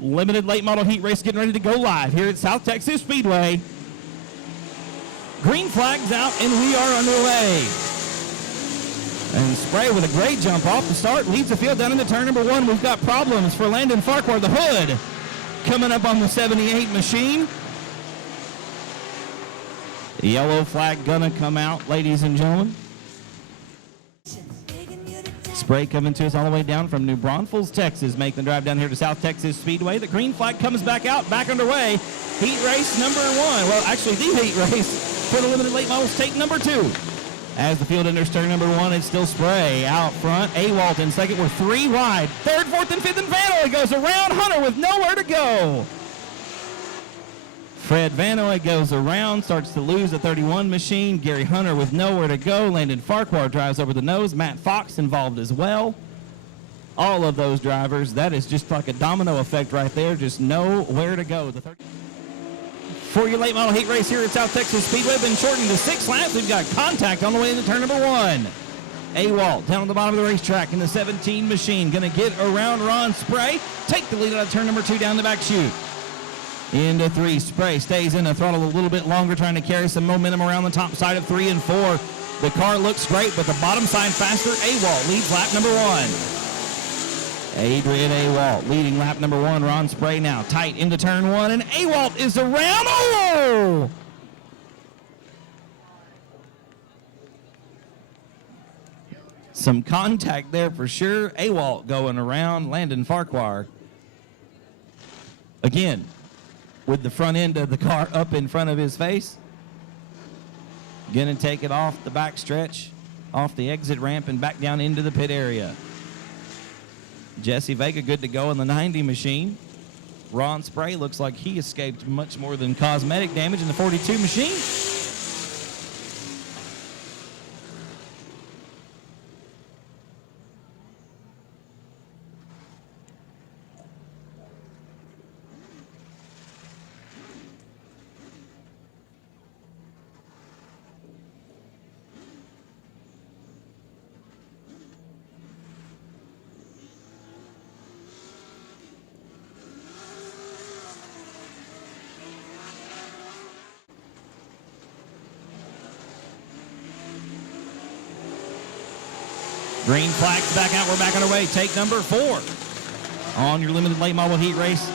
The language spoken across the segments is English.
limited late model heat race getting ready to go live here at South Texas Speedway. Green flag's out and we are underway. And Spray with a great jump off the start leads the field down into turn number 1. We've got problems for Landon Farquhar, the hood, coming up on the 78 machine. The yellow flag gonna come out, ladies and gentlemen. Spray coming to us all the way down from New Braunfels, Texas, making the drive down here to South Texas Speedway. The green flag comes back out, back underway. Heat race number 1. Well, actually, the heat race for the limited late models, take number 2. As the field enters turn number 1, it's still Spray out front. Awalt in second. We're 3 wide. Third, fourth, and fifth, and Vanoy goes around Hunter with nowhere to go. Fred Vanoy goes around, starts to lose the 31 machine. Gary Hunter with nowhere to go. Landon Farquhar drives over the nose. Matt Fox involved as well. All of those drivers, that is just like a domino effect right there. Just nowhere to go. For your late model heat race here at South Texas Speedway, been shortened to 6 laps. We've got contact on the way into turn number 1. Awalt down at the bottom of the racetrack in the 17 machine. Going to get around Ron Spray. Take the lead out of turn number 2 down the back chute. Into 3, Spray stays in the throttle a little bit longer, trying to carry some momentum around the top side of 3 and 4. The car looks great, but the bottom side faster. Awalt leads lap number 1. Adrian Awalt leading lap number 1. Ron Spray now tight into turn 1, and Awalt is around. Oh! Some contact there for sure. Awalt going around Landon Farquhar. Again, with the front end of the car up in front of his face. Gonna take it off the back stretch, off the exit ramp, and back down into the pit area. Jesse Vega good to go in the 90 machine. Ron Spray looks like he escaped much more than cosmetic damage in the 42 machine. Green flags back out. We're back underway. Take number 4 on your limited late model heat race.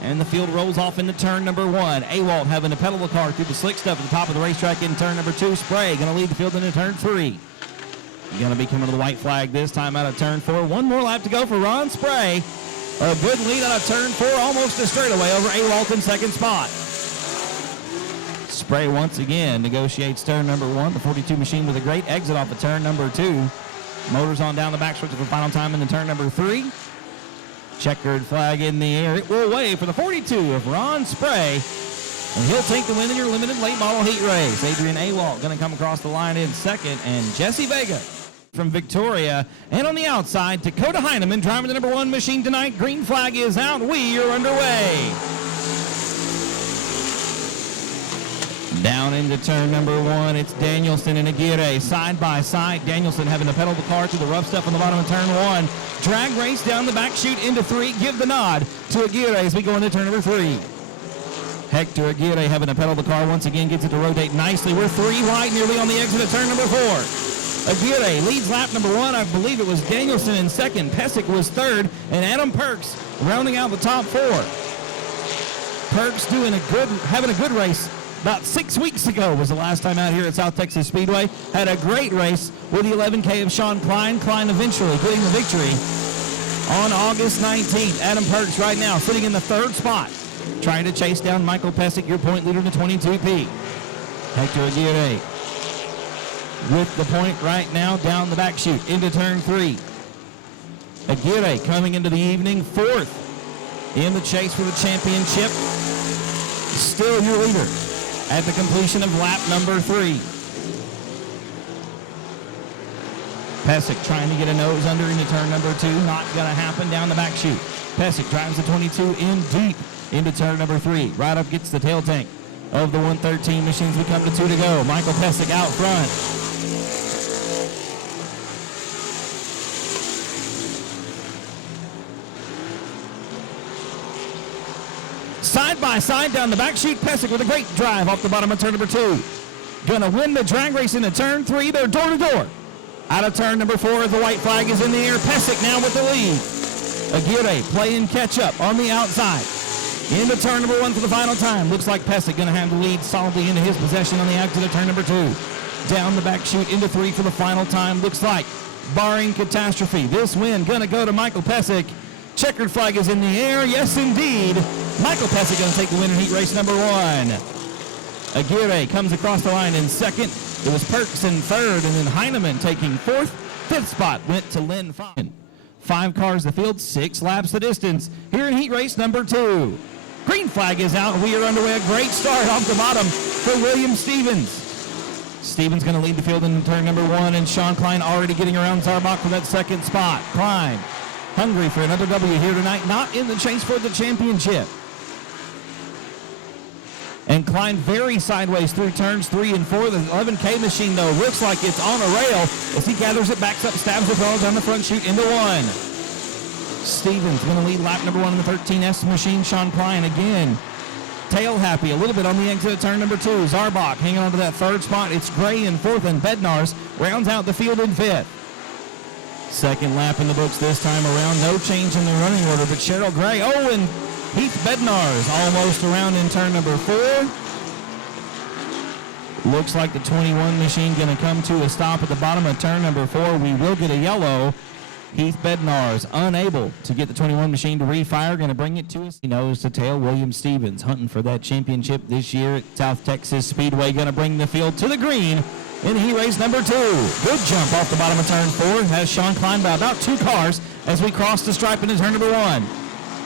And the field rolls off into turn number 1. Awalt having to pedal the car through the slick stuff at the top of the racetrack in turn number 2. Spray going to lead the field into turn 3. Going to be coming to the white flag this time out of turn 4. One more lap to go for Ron Spray. A good lead out of turn 4, almost a straightaway over Awalt in second spot. Spray once again negotiates turn number 1. The 42 machine with a great exit off of turn number 2. Motors on down the back stretch for the final time in the turn number 3. Checkered flag in the air. It will wave for the 42 of Ron Spray. And he'll take the win in your limited late model heat race. Adrian Awalt going to come across the line in second. And Jesse Vega from Victoria. And on the outside, Dakota Heineman driving the number 1 machine tonight. Green flag is out. We are underway. Down into turn number 1, it's Danielson and Aguirre side by side. Danielson having to pedal the car through the rough stuff on the bottom of turn 1. Drag race down the back chute into 3. Give the nod to Aguirre as we go into turn number 3. Hector Aguirre having to pedal the car once again, gets it to rotate nicely. We're 3 wide nearly on the exit of turn number 4. Aguirre leads lap number 1. I believe it was Danielson in second. Pesic was third, and Adam Perks rounding out the top 4. Perks having a good race. About 6 weeks ago was the last time out here at South Texas Speedway. Had a great race with the 11K of Sean Klein. Klein eventually getting the victory on August 19th. Adam Perks right now sitting in the 3rd spot, trying to chase down Michael Pesic, your point leader in the 22P. Hector Aguirre with the point right now down the back chute into turn 3. Aguirre coming into the evening 4th in the chase for the championship. Still your leader at the completion of lap number 3. Pesic trying to get a nose under into turn number 2. Not going to happen down the back chute. Pesic drives the 22 in deep into turn number 3. Right up gets the tail tank of the 113 machines. We come to 2 to go. Michael Pesic out front. Side by side down the back chute, Pesic with a great drive off the bottom of turn number 2. Gonna win the drag race into turn 3. They're door to door. Out of turn number 4, the white flag is in the air. Pesic now with the lead. Aguirre playing catch up on the outside. Into turn number 1 for the final time. Looks like Pesic gonna have the lead solidly into his possession on the exit of turn number 2. Down the back chute into 3 for the final time. Looks like, barring catastrophe, this win gonna go to Michael Pesic. Checkered flag is in the air. Yes, indeed. Michael Pesic going to take the win in heat race number 1. Aguirre comes across the line in second. It was Perks in third, and then Heineman taking fourth. Fifth spot went to Lynn Fine. 5 cars the field, 6 laps the distance. Here in heat race number 2. Green flag is out. We are underway. A great start off the bottom for William Stevens. Stevens going to lead the field in turn number 1, and Sean Klein already getting around Zarbach for that second spot. Klein hungry for another W here tonight, not in the chase for the championship. And Klein very sideways through turns 3 and 4. The 11K machine, though, looks like it's on a rail as he gathers it, backs up, stabs the throttle down the front chute into 1. Stevens going to lead lap number 1 in the 13S machine. Sean Klein again tail happy a little bit on the exit of turn number 2. Zarbach hanging on to that third spot. It's Gray in 4th, and Bednars rounds out the field in 5th. Second lap in the books this time around. No change in the running order, but Cheryl Gray. Oh, and Heath Bednars almost around in turn number 4. Looks like the 21 machine going to come to a stop at the bottom of turn number 4. We will get a yellow. Heath Bednars unable to get the 21 machine to refire. Going to bring it to us. He knows to tail William Stevens, hunting for that championship this year at South Texas Speedway. Going to bring the field to the green in heat race number 2. Good jump off the bottom of turn 4. Has Sean Klein by about 2 cars as we cross the stripe into turn number 1.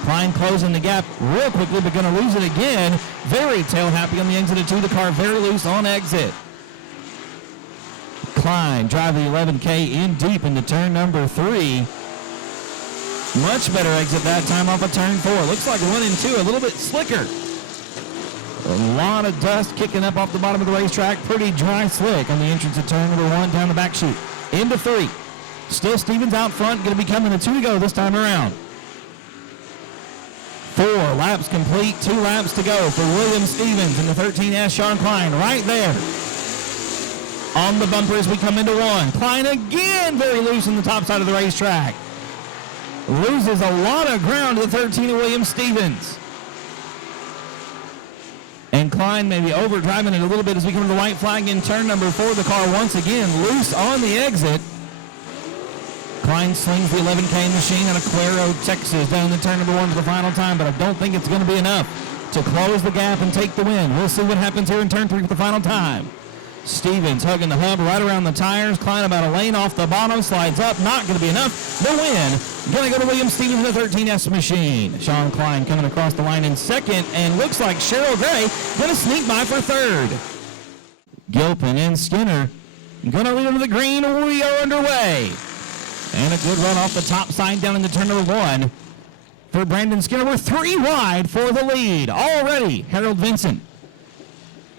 Klein closing the gap real quickly, but going to lose it again. Very tail happy on the exit of 2. The car very loose on exit. Klein drive the 11K in deep into turn number 3. Much better exit that time off of turn 4. Looks like 1 and 2 a little bit slicker. A lot of dust kicking up off the bottom of the racetrack. Pretty dry slick on the entrance of turn number 1 down the back chute. Into 3. Still Stevens out front. Going to be coming to 2 to go this time around. 4 laps complete. 2 laps to go for William Stevens in the 13S. Sean Klein right there on the bumper as we come into 1. Klein again very loose on the top side of the racetrack. Loses a lot of ground to the 13 of William Stevens. And Klein maybe overdriving it a little bit as we come to the white flag in turn number 4. The car once again loose on the exit. Klein slings the 11K machine out of Cuero, Texas, down the turn number 1 for the final time, but I don't think it's going to be enough to close the gap and take the win. We'll see what happens here in turn 3 for the final time. Stevens hugging the hub right around the tires. Klein about a lane off the bottom, slides up, not going to be enough. The win going to go to William Stevens in the 13S machine. Sean Klein coming across the line in second, and looks like Cheryl Gray going to sneak by for third. Gilpin and Skinner going to lead them to the green. We are underway. And a good run off the top side down into turn number 1 for Brandon Skinner. We're 3 wide for the lead. Already, Harold Vincent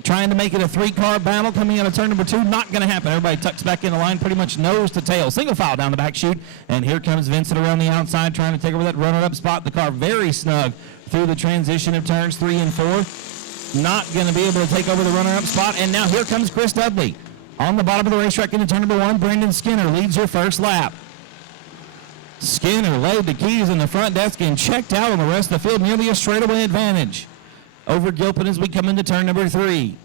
trying to make it a 3-car battle coming out of turn number 2. Not going to happen. Everybody tucks back in the line pretty much nose to tail. Single file down the back chute. And here comes Vincent around the outside trying to take over that runner-up spot. The car very snug through the transition of turns 3 and 4. Not going to be able to take over the runner-up spot. And now here comes Chris Dudley on the bottom of the racetrack into turn number 1. Brandon Skinner leads your first lap. Skinner laid the keys in the front desk and checked out on the rest of the field. Nearly a straightaway advantage over Gilpin as we come into turn number 3.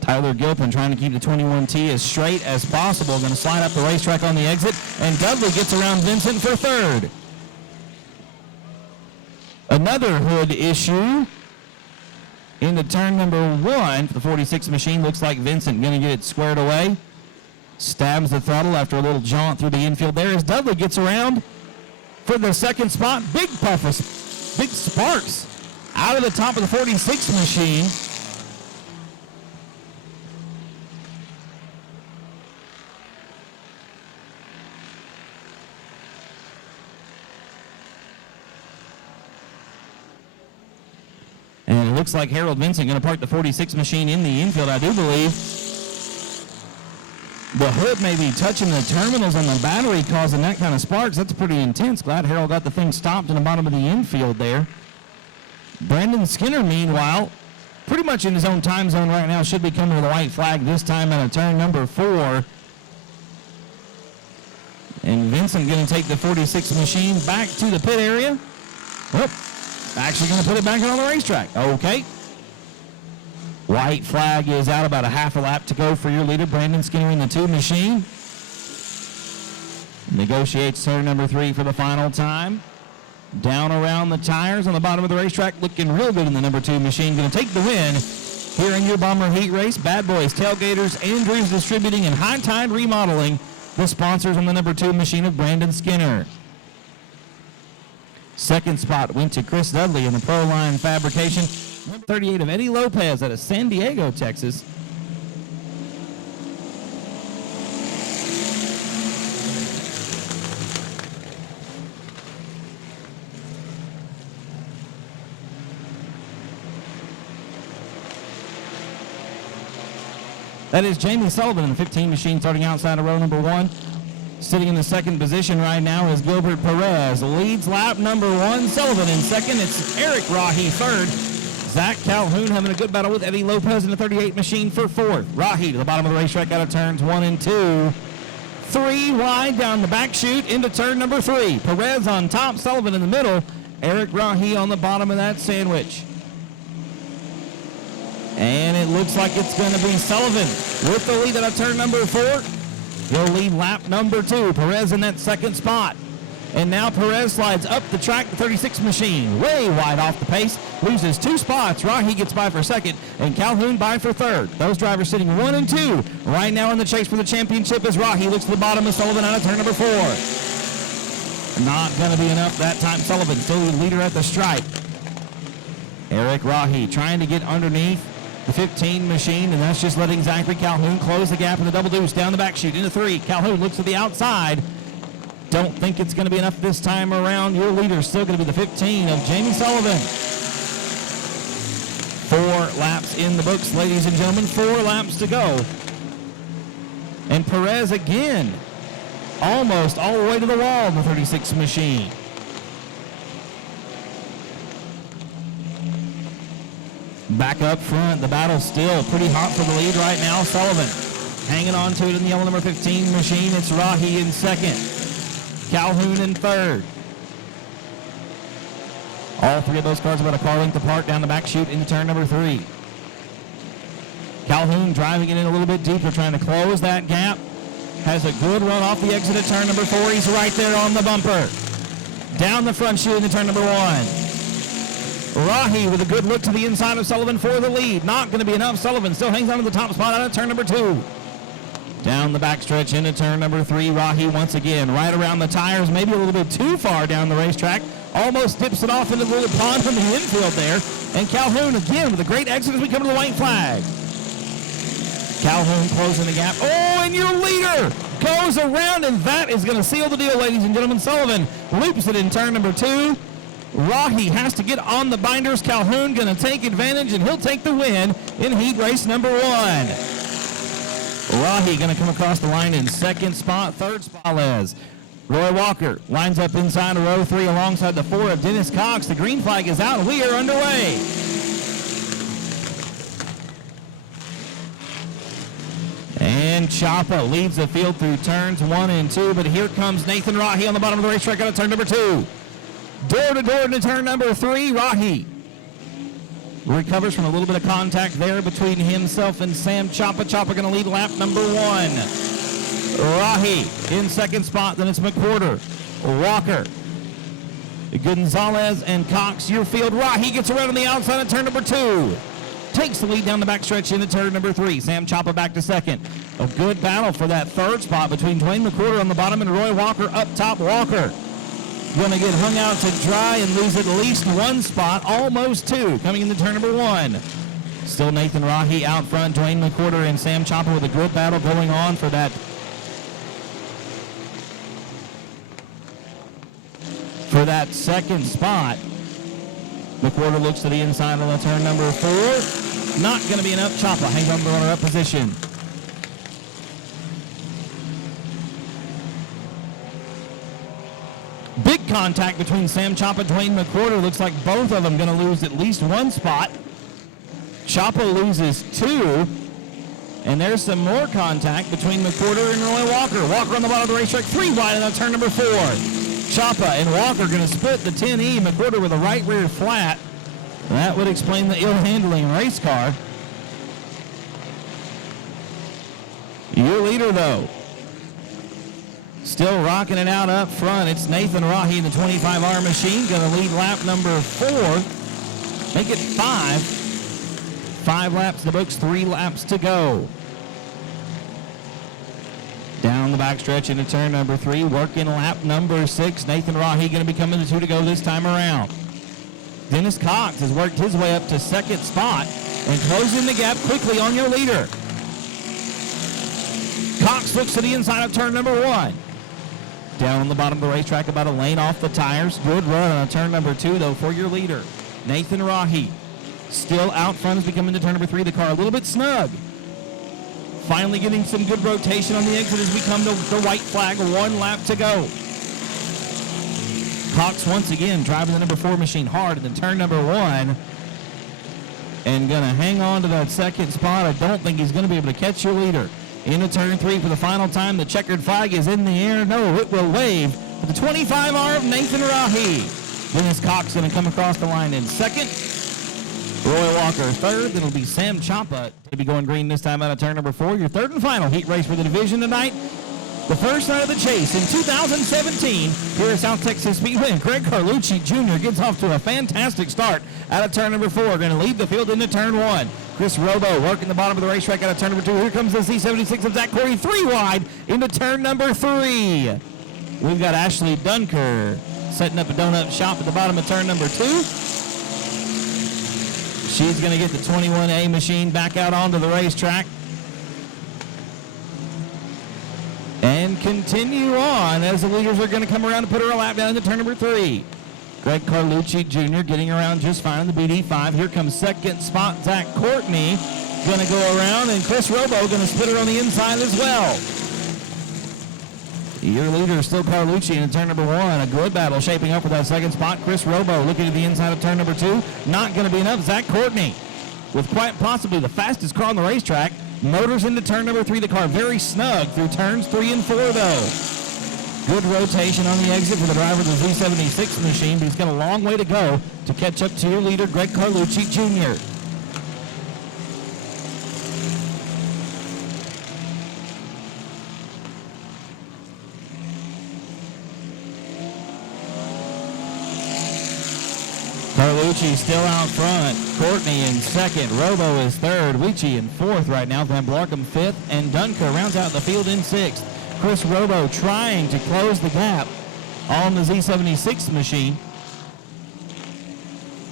Tyler Gilpin trying to keep the 21T as straight as possible. Going to slide up the racetrack on the exit. And Dudley gets around Vincent for third. Another hood issue into turn number 1 for the 46 machine. Looks like Vincent going to get it squared away. Stabs the throttle after a little jaunt through the infield there as Dudley gets around for the second spot. Big puff of big sparks out of the top of the 46 machine. And it looks like Harold Vincent going to park the 46 machine in the infield, I do believe. The hood may be touching the terminals on the battery, causing that kind of sparks. That's pretty intense. Glad Harold got the thing stopped in the bottom of the infield there. Brandon Skinner, meanwhile, pretty much in his own time zone right now, should be coming to the white flag this time out of turn number 4. And Vincent going to take the 46 machine back to the pit area. Well, actually going to put it back on the racetrack. Okay. White flag is out, about a half a lap to go for your leader, Brandon Skinner, in the 2 machine. Negotiates turn number 3 for the final time. Down around the tires on the bottom of the racetrack, looking real good in the number 2 machine. Going to take the win here in your Bomber Heat Race. Bad Boys, Tailgaters, Andrews Distributing, and High Tide Remodeling, the sponsors on the number 2 machine of Brandon Skinner. Second spot went to Chris Dudley in the Pro Line Fabrication. Number 38 of Eddie Lopez out of San Diego, Texas. That is Jamie Sullivan in the 15 machine, starting outside of row number 1. Sitting in the second position right now is Gilbert Perez. Leads lap number 1. Sullivan in second. It's Eric Rahi third. Zach Calhoun having a good battle with Eddie Lopez in the 38 machine for 4th. Rahi to the bottom of the racetrack out of turns 1 and 2. 3 wide down the back chute into turn number 3. Perez on top, Sullivan in the middle. Eric Rahi on the bottom of that sandwich. And it looks like it's going to be Sullivan with the lead out of turn number 4. He'll lead lap number 2. Perez in that second spot. And now Perez slides up the track, the 36 machine, way wide off the pace. Loses 2 spots. Rahi gets by for second, and Calhoun by for third. Those drivers sitting 1 and 2 right now in the chase for the championship as Rahi looks to the bottom of Sullivan out of turn number 4. Not going to be enough that time. Sullivan still the leader at the stripe. Eric Rahi trying to get underneath the 15 machine, and that's just letting Zachary Calhoun close the gap in the double deuce down the back chute into 3. Calhoun looks to the outside. Don't think it's going to be enough this time around. Your leader is still going to be the 15 of Jamie Sullivan. 4 laps in the books, ladies and gentlemen. 4 laps to go. And Perez again, almost all the way to the wall in the 36 machine. Back up front, the battle's still pretty hot for the lead right now. Sullivan hanging on to it in the yellow number 15 machine. It's Rahi in second. Calhoun in third. All 3 of those cars about a car length apart down the back chute into turn number 3. Calhoun driving it in a little bit deeper, trying to close that gap. Has a good run off the exit at turn number 4. He's right there on the bumper. Down the front chute into turn number 1. Rahi with a good look to the inside of Sullivan for the lead. Not going to be enough. Sullivan still hangs on to the top spot out of turn number 2. Down the backstretch into turn number 3. Rahi once again right around the tires, maybe a little bit too far down the racetrack. Almost dips it off into the little pond in the infield there. And Calhoun again with a great exit as we come to the white flag. Calhoun closing the gap. Oh, and your leader goes around, and that is going to seal the deal, ladies and gentlemen. Sullivan loops it in turn number 2. Rahi has to get on the binders. Calhoun going to take advantage, and he'll take the win in heat race number 1. Rahi going to come across the line in second spot. Third spot is Roy Walker. Lines up inside of row 3 alongside the 4 of Dennis Cox. The green flag is out, and we are underway. And Chapa leads the field through turns 1 and 2, but here comes Nathan Rahi on the bottom of the racetrack out of turn number 2. Door to door into turn number 3. Rahi recovers from a little bit of contact there between himself and Sam Chapa. Chapa going to lead lap number 1. Rahi in second spot. Then it's McWhorter, Walker, Gonzalez, and Cox. Your field. Rahi gets around on the outside of turn number 2. Takes the lead down the backstretch into turn number 3. Sam Chapa back to second. A good battle for that third spot between Dwayne McWhorter on the bottom and Roy Walker up top. Walker going to get hung out to dry and lose at least 1 spot, almost 2, coming into turn number 1. Still Nathan Rahi out front, Dwayne McWhorter and Sam Chapa with a good battle going on for that second spot. McWhorter looks to the inside of the turn number 4. Not going to be enough. Chapa hangs on to the runner-up position. Big contact between Sam Chapa and Dwayne McWhorter. Looks like both of them going to lose at least one spot. Chapa loses 2. And there's some more contact between McWhorter and Roy Walker. Walker on the bottom of the racetrack, 3 wide on turn number 4. Chapa and Walker going to split the 10E. McWhorter with a right rear flat. That would explain the ill handling race car. Your leader, though, still rocking it out up front. It's Nathan Rahi in the 25R machine. Going to lead lap number 4. Make it 5. 5 laps in the books, 3 laps to go. Down the backstretch into turn number 3, working lap number 6. Nathan Rahi going to be coming to 2 to go this time around. Dennis Cox has worked his way up to second spot and closing the gap quickly on your leader. Cox looks to the inside of turn number 1. Down on the bottom of the racetrack, about a lane off the tires. Good run on turn number 2, though, for your leader. Nathan Rahi still out front as we come into turn number 3. The car a little bit snug. Finally getting some good rotation on the exit as we come to the white flag. 1 lap to go. Cox once again driving the number 4 machine hard in the turn number 1. And going to hang on to that second spot. I don't think he's going to be able to catch your leader. Into turn 3 for the final time. The checkered flag is in the air. No, it will wave for the 25R of Nathan Rahi. Dennis Cox going to come across the line in second. Roy Walker third. Then it'll be Sam Chapa to be going green this time out of turn number 4. Your third and final heat race for the division tonight. The first night of the chase in 2017 here at South Texas Speedway. And Greg Carlucci Jr. gets off to a fantastic start out of turn number 4. Going to lead the field into turn 1. Chris Robo working the bottom of the racetrack out of turn number 2. Here comes the Z76 of Zach Courtney, 3 wide into turn number 3. We've got Ashley Dunker setting up a donut shop at the bottom of turn number 2. She's going to get the 21A machine back out onto the racetrack. And continue on as the leaders are going to come around and put her a lap down into turn number 3. Greg Carlucci Jr. getting around just fine in the BD5. Here comes second spot Zach Courtney. Going to go around, and Chris Robo going to split her on the inside as well. Your leader is still Carlucci in turn number 1. A good battle shaping up for that second spot. Chris Robo looking at the inside of turn number 2. Not going to be enough. Zach Courtney with quite possibly the fastest car on the racetrack. Motors into turn number 3. The car very snug through turns 3 and 4, though. Good rotation on the exit for the driver of the Z76 machine, but he's got a long way to go to catch up to your leader, Greg Carlucci Jr. Carlucci still out front. Courtney in second. Robo is third. Weechie in fourth right now. Van Blarkham fifth. And Dunker rounds out the field in sixth. Chris Robo trying to close the gap on the Z76 machine.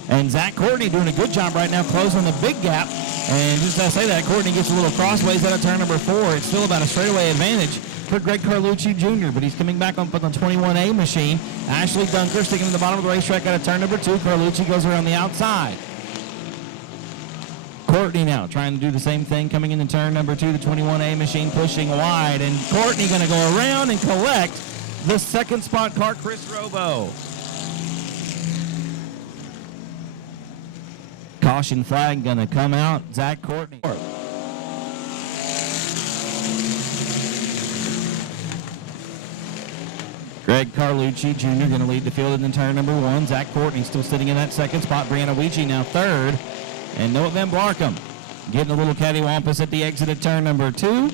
And Zach Courtney doing a good job right now closing the big gap. And just as I say that, Courtney gets a little crossways out of turn number 4. It's still about a straightaway advantage for Greg Carlucci Jr., but he's coming back on the 21A machine. Ashley Dunker sticking to the bottom of the racetrack out of turn number 2. Carlucci goes around the outside. Courtney now trying to do the same thing coming into turn number 2. The 21A machine pushing wide, and Courtney going to go around and collect the second spot car, Chris Robo. Caution flag going to come out. Zach Courtney. Greg Carlucci Jr. going to lead the field in turn number 1. Zach Courtney still sitting in that second spot. Brianna Weechie now third. And Noah Van Blarkham getting a little cattywampus at the exit at turn number 2. Going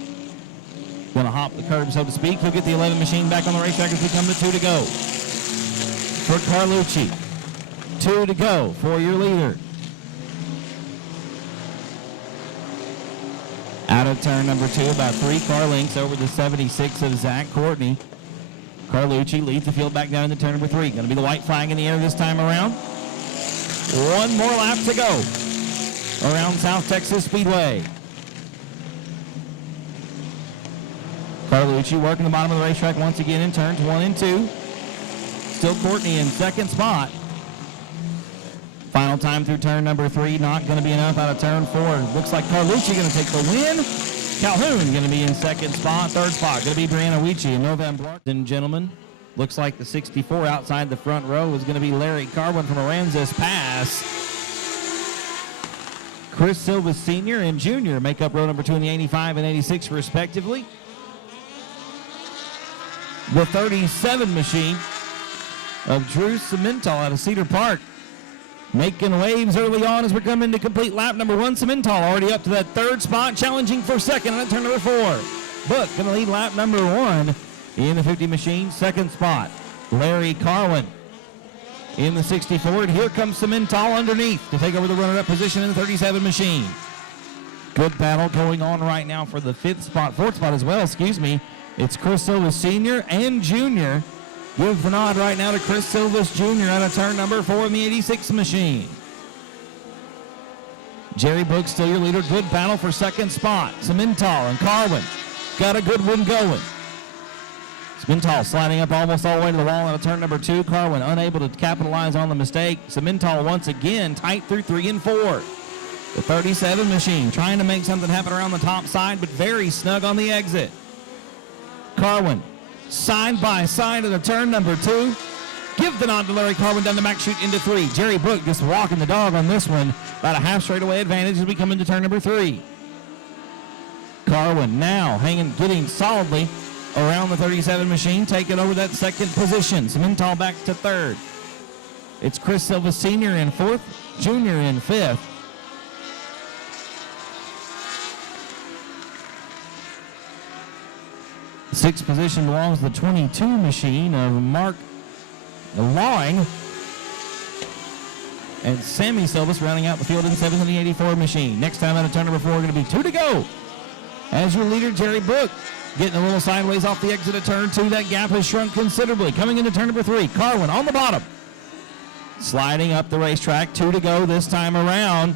to hop the curb, so to speak. He'll get the 11 machine back on the racetrack as we come to 2 to go. For Carlucci. 2 to go for your leader. Out of turn number 2, about 3 car lengths over the 76 of Zach Courtney. Carlucci leads the field back down into turn number 3. Going to be the white flag in the air this time around. 1 more lap to go around South Texas Speedway. Carlucci working the bottom of the racetrack once again in turns 1 and 2. Still Courtney in second spot. Final time through turn number 3, not going to be enough out of turn 4. Looks like Carlucci going to take the win. Calhoun going to be in second spot. Third spot going to be Brianna Weechie and Novan Blarkham. And gentlemen, Looks like the 64 outside the front row is going to be Larry Carwin from Aransas Pass. Chris Silva Sr. and Jr. make up row number 2 in the 85 and 86 respectively. The 37 machine of Drew Cemental out of Cedar Park making waves early on as we're coming to complete lap number 1. Cemental already up to that third spot, challenging for second on turn number 4. Book going to lead lap number 1 in the 50 machine, second spot. Larry Carwin in the 64, and here comes Cemental underneath to take over the runner-up position in the 37 machine. Good battle going on right now for the fourth spot as well, It's Chris Silvas Sr. and Jr. Give the nod right now to Chris Silvas Jr. out of turn number 4 in the 86 machine. Jerry Book still your leader. Good battle for second spot. Cemental and Carwin got a good one going. Cemental sliding up almost all the way to the wall out of turn number 2. Carwin unable to capitalize on the mistake. Cemental once again tight through 3 and 4. The 37 machine trying to make something happen around the top side, but very snug on the exit. Carwin side by side of the turn number 2. Give the nod to Larry Carwin down the back chute into 3. Jerry Book just walking the dog on this one. About a half straightaway advantage as we come into turn number 3. Carwin now getting solidly around the 37 machine, taking over that second position. Cemental back to third. It's Chris Silva Sr. in 4th, Jr. in 5th. Sixth position belongs to the 22 machine of Mark Lawing. And Sammy Silvas rounding out the field in 7th in the 84 machine. Next time out of turn number 4, going to be 2 to go. As your leader, Jerry Book, getting a little sideways off the exit of turn 2. That gap has shrunk considerably. Coming into turn number 3, Carwin on the bottom. Sliding up the racetrack, 2 to go this time around.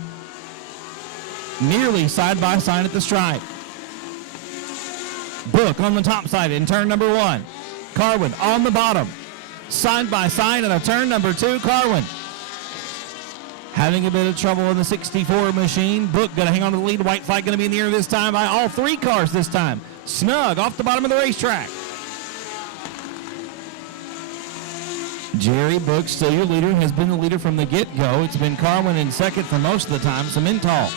Nearly side by side at the stripe. Book on the top side in turn number 1. Carwin on the bottom. Side by side at a turn number 2. Carwin having a bit of trouble in the 64 machine. Book going to hang on to the lead. White flag going to be in the air this time by all 3 cars this time. Snug off the bottom of the racetrack. Jerry Book, still your leader, has been the leader from the get-go. It's been Carwin in second for most of the time. Cemental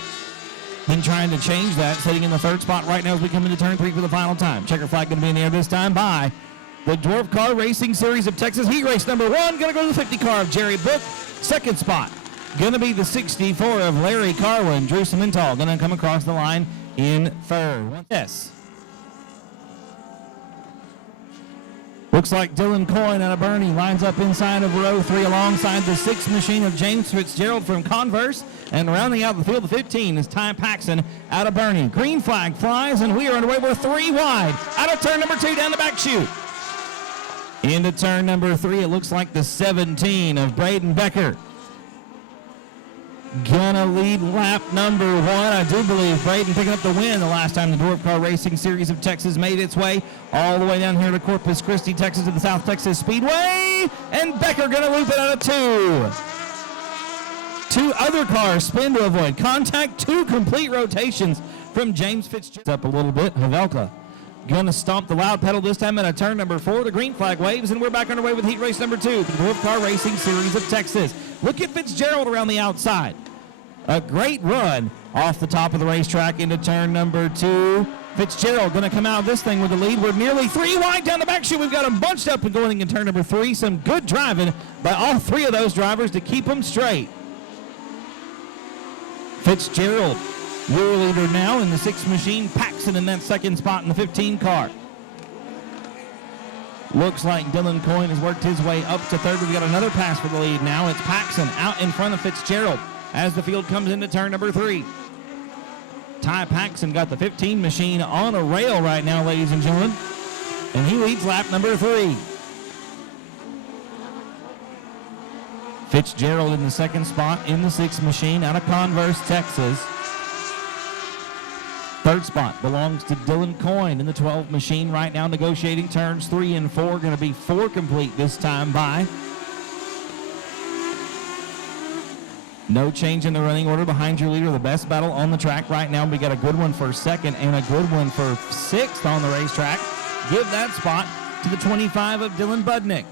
been trying to change that, sitting in the third spot right now as we come into turn 3 for the final time. Checker flag going to be in the air this time by the Dwarf Car Racing Series of Texas Heat Race number 1. Going to go to the 50 car of Jerry Book. Second spot going to be the 64 of Larry Carwin. Drew Cemental going to come across the line in third. Yes. Looks like Dylan Coyne out of Bernie lines up inside of row 3 alongside the 6 machine of James Fitzgerald from Converse. And rounding out the field, the 15 is Ty Paxson out of Bernie. Green flag flies, and we are underway. We're 3 wide out of turn number 2 down the back chute. Into turn number 3, it looks like the 17 of Braden Becker. Gonna lead lap number 1. I do believe Braden picking up the win the last time the Dwarf Car Racing Series of Texas made its way all the way down here to Corpus Christi, Texas, to the South Texas Speedway. And Becker gonna loop it out of 2. 2 other cars spin to avoid contact. 2 complete rotations from James Fitzgerald. Up a little bit. Havelka gonna stomp the loud pedal this time at a turn number 4. The green flag waves, and we're back underway with heat race number 2 for the Dwarf Car Racing Series of Texas. Look at Fitzgerald around the outside. A great run off the top of the racetrack into turn number 2. Fitzgerald going to come out of this thing with the lead. We're nearly 3 wide down the back chute. We've got them bunched up and going in turn number 3. Some good driving by all 3 of those drivers to keep them straight. Fitzgerald, your leader now in the 6 machine. Paxson in that second spot in the 15 car. Looks like Dylan Coyne has worked his way up to third. We've got another pass for the lead now. It's Paxson out in front of Fitzgerald as the field comes into turn number 3. Ty Paxson got the 15 machine on a rail right now, ladies and gentlemen, and he leads lap number 3. Fitzgerald in the second spot in the 6 machine out of Converse, Texas. Third spot belongs to Dylan Coyne in the 12 machine right now, negotiating turns 3 and 4. Going to be 4 complete this time by. No change in the running order behind your leader. The best battle on the track right now. We got a good one for second and a good one for 6th on the racetrack. Give that spot to the 25 of Dylan Budnick.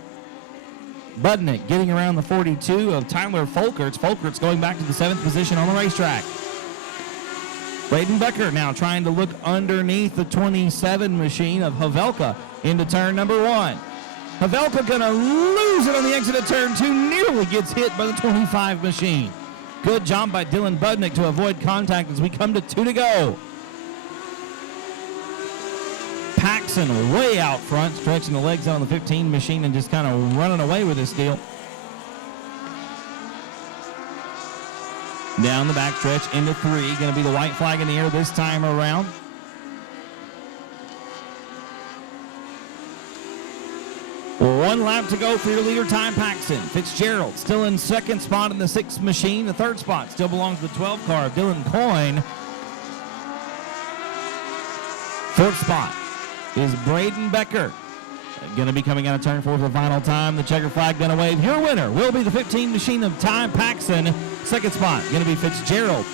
Budnick getting around the 42 of Tyler Folkerts. Folkerts going back to the 7th position on the racetrack. Braden Becker now trying to look underneath the 27 machine of Havelka into turn number 1. Havelka gonna lose it on the exit of turn 2, nearly gets hit by the 25 machine. Good job by Dylan Budnick to avoid contact as we come to 2 to go. Paxson way out front, stretching the legs out on the 15 machine and just kind of running away with this deal. Down the backstretch into 3, going to be the white flag in the air this time around. One lap to go for your leader, Ty Paxson. Fitzgerald still in 2nd spot in the 6th machine. The 3rd spot still belongs to the 12 car of Dylan Coyne. 4th spot is Braden Becker. Going to be coming out of turn 4 for the final time. The checker flag going to wave. Your winner will be the 15 machine of Ty Paxson. 2nd spot going to be Fitzgerald.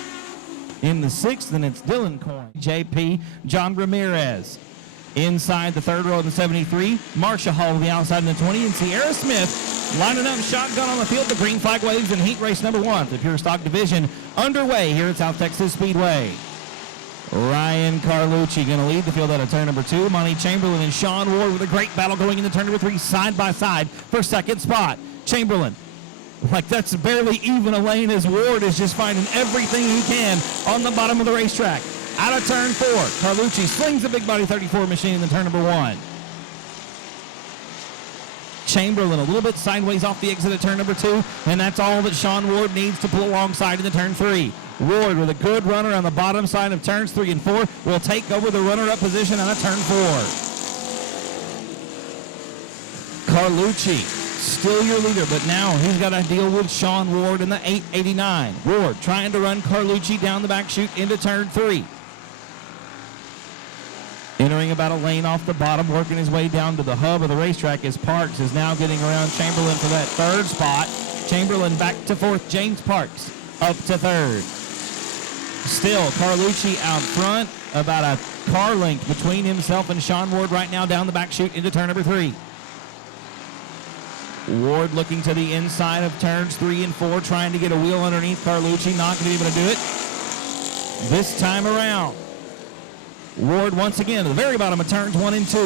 In the 6th, and it's Dylan Coyne. JP John Ramirez. Inside the 3rd row of the 73, Marcia Hall to the outside in the 20, and Sierra Smith lining up shotgun on the field. The green flag waves in heat race number 1 for the Pure Stock Division underway here at South Texas Speedway. Ryan Carlucci going to lead the field out of turn number 2. Monty Chamberlain and Sean Ward with a great battle going into turn number 3 side by side for 2nd spot. Chamberlain, like that's barely even a lane as Ward is just finding everything he can on the bottom of the racetrack. Out of turn 4, Carlucci slings the big body 34 machine in the turn number 1. Chamberlain a little bit sideways off the exit at turn number 2, and that's all that Sean Ward needs to pull alongside in the turn 3. Ward with a good runner on the bottom side of turns 3 and 4 will take over the runner-up position out of turn 4. Carlucci still your leader, but now he's got to deal with Sean Ward in the 889. Ward trying to run Carlucci down the back chute into turn 3. Entering about a lane off the bottom, working his way down to the hub of the racetrack as Parks is now getting around Chamberlain for that 3rd spot. Chamberlain back to 4th. James Parks up to 3rd. Still, Carlucci out front, about a car length between himself and Sean Ward right now down the back chute into turn number 3. Ward looking to the inside of turns 3 and 4, trying to get a wheel underneath Carlucci, not going to be able to do it this time around. Ward once again to the very bottom of turns 1 and 2.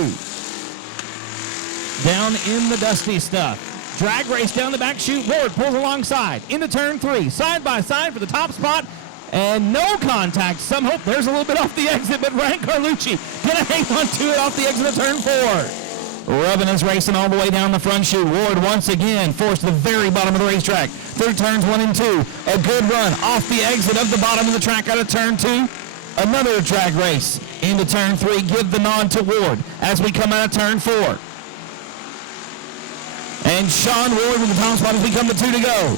Down in the dusty stuff. Drag race down the back chute. Ward pulls alongside into turn 3, side by side for the top spot. And no contact. Some hope there's a little bit off the exit, but Ryan Carlucci gonna hang on to it off the exit of turn 4. Rubbing is racing all the way down the front chute. Ward once again forced to the very bottom of the racetrack through turns 1 and 2. A good run off the exit of the bottom of the track out of turn 2. Another drag race into turn 3. Give the nod to Ward as we come out of turn 4. And Sean Ward with the top spot as we come to 2 to go.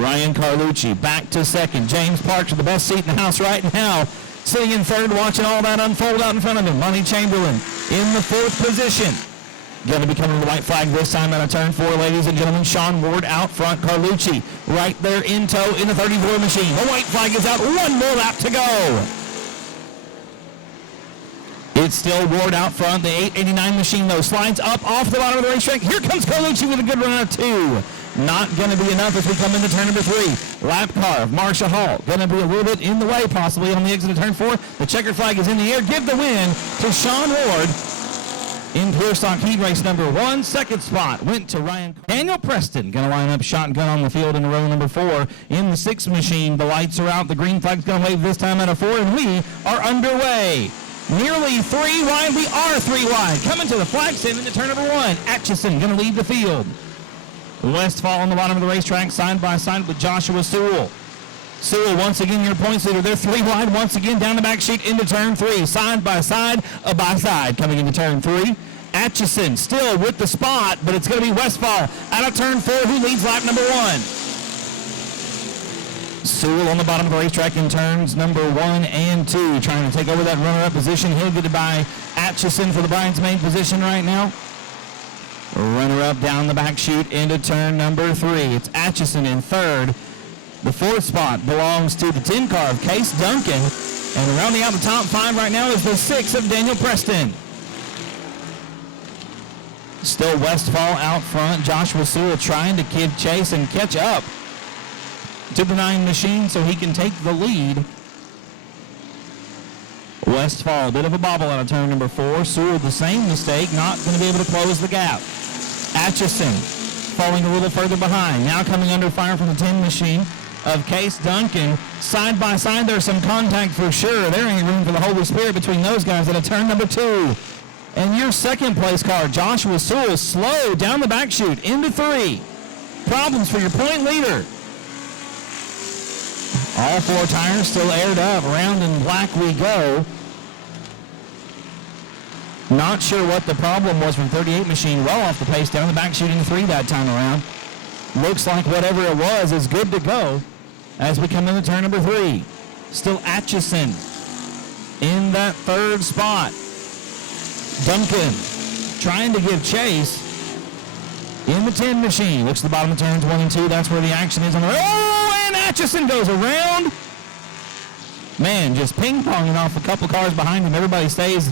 Ryan Carlucci back to 2nd. James Parks with the best seat in the house right now, sitting in 3rd, watching all that unfold out in front of him. Monty Chamberlain in the 4th position. Going to be coming to the white flag this time out of turn 4, ladies and gentlemen. Sean Ward out front. Carlucci right there in tow in the 34 machine. The white flag is out. 1 more lap to go. It's still Ward out front. The 889 machine, though, slides up off the bottom of the racetrack. Here comes Carlucci with a good run out of 2. Not going to be enough as we come into turn number 3. Lap car of Marcia Hall. Going to be a little bit in the way, possibly, on the exit of turn 4. The checkered flag is in the air. Give the win to Sean Ward in Pure Stock Heat Race number 1. 2nd spot went to Ryan. Daniel Preston going to line up shotgun on the field in row number 4. In the 6th machine, the lights are out. The green flag's going to wave this time out of 4, and we are underway. Nearly 3 wide. We are 3 wide. Coming to the flag stand into turn number 1. Atchison going to lead the field. Westfall on the bottom of the racetrack, side by side with Joshua Sewell. Sewell once again your points leader. They're 3 wide once again down the back chute into turn 3. Side by side coming into turn 3. Atchison still with the spot, but it's going to be Westfall out of turn 4 who leads lap number 1. Sewell on the bottom of the racetrack in turns number 1 and 2, trying to take over that runner-up position. He'll get it by Atchison for the bridesmaid position right now. Runner-up down the back chute into turn number 3. It's Atchison in 3rd. The 4th spot belongs to the 10 car of Case Duncan. And rounding out the top 5 right now is the 6 of Daniel Preston. Still Westfall out front. Joshua Sewell trying to give chase and catch up to the 9 machine so he can take the lead. Westfall, a bit of a bobble out of turn number 4. Sewell, the same mistake, not going to be able to close the gap. Atchison falling a little further behind. Now coming under fire from the 10 machine of Case Duncan. Side by side, there's some contact for sure. There ain't room for the Holy Spirit between those guys at a turn number 2. And your second place car, Joshua Sewell, slow down the back chute into 3. Problems for your point leader. All 4 tires still aired up. Round in black we go. Not sure what the problem was from 38 machine. Well off the pace down the back chute into 3 that time around. Looks like whatever it was is good to go as we come into turn number 3. Still Atchison in that 3rd spot. Duncan trying to give chase in the 10 machine. Looks at the bottom of turns 1 and 2. That's where the action is on the road. Oh, and Atchison goes around. Man, just ping-ponging off a couple cars behind him. Everybody stays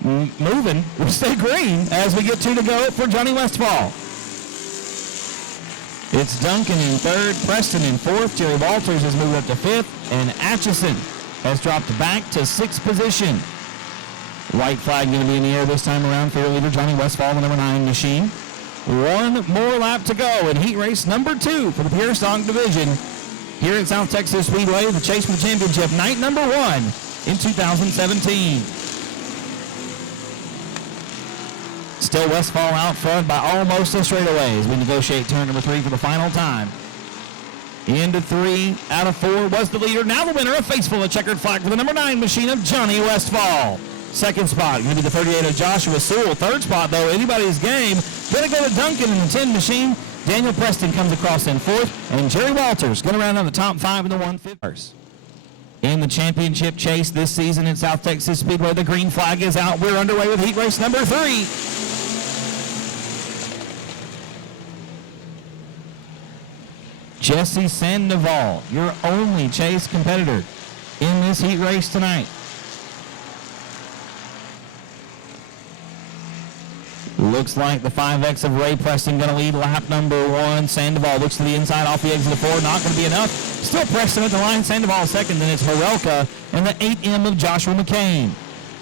moving. We stay green as we get 2 to go for Johnny Westfall. It's Duncan in 3rd, Preston in 4th. Jerry Walters has moved up to 5th, and Atchison has dropped back to 6th position. White flag going to be in the air this time around for your leader, Johnny Westfall, the number 9 machine. 1 more lap to go in heat race number 2 for the Pure Stock Division here at South Texas Speedway, the Chase for the Championship, night number 1 in 2017. Still Westfall out front by almost a straightaway as we negotiate turn number 3 for the final time. Into 3 out of 4 was the leader. Now the winner, a face full of checkered flag for the number 9 machine of Johnny Westfall. 2nd spot going to be the 38 of Joshua Sewell. 3rd spot, though, anybody's game. Going to go to Duncan in the 10 machine. Daniel Preston comes across in 4th. And Jerry Walters going to round on the top 5 in the 150. In the championship chase this season at South Texas Speedway, the green flag is out. We're underway with heat race number 3. Jesse Sandoval, your only chase competitor in this heat race tonight. Looks like the 5X of Ray Preston going to lead lap number 1. Sandoval looks to the inside off the exit of 4. Not going to be enough. Still Preston at the line. Sandoval second. Then it's Horelka and the 8M of Joshua McCain.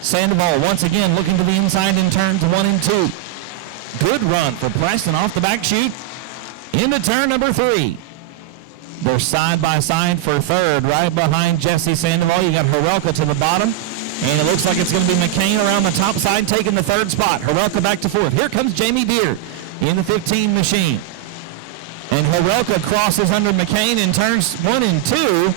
Sandoval once again looking to the inside in turns 1 and 2. Good run for Preston off the back chute into turn number 3. They're side by side for 3rd, right behind Jesse Sandoval. You got Horelka to the bottom. And it looks like it's going to be McCain around the top side taking the 3rd spot. Horelka back to 4th. Here comes Jamie Deere in the 15 machine. And Horelka crosses under McCain in turns 1 and 2.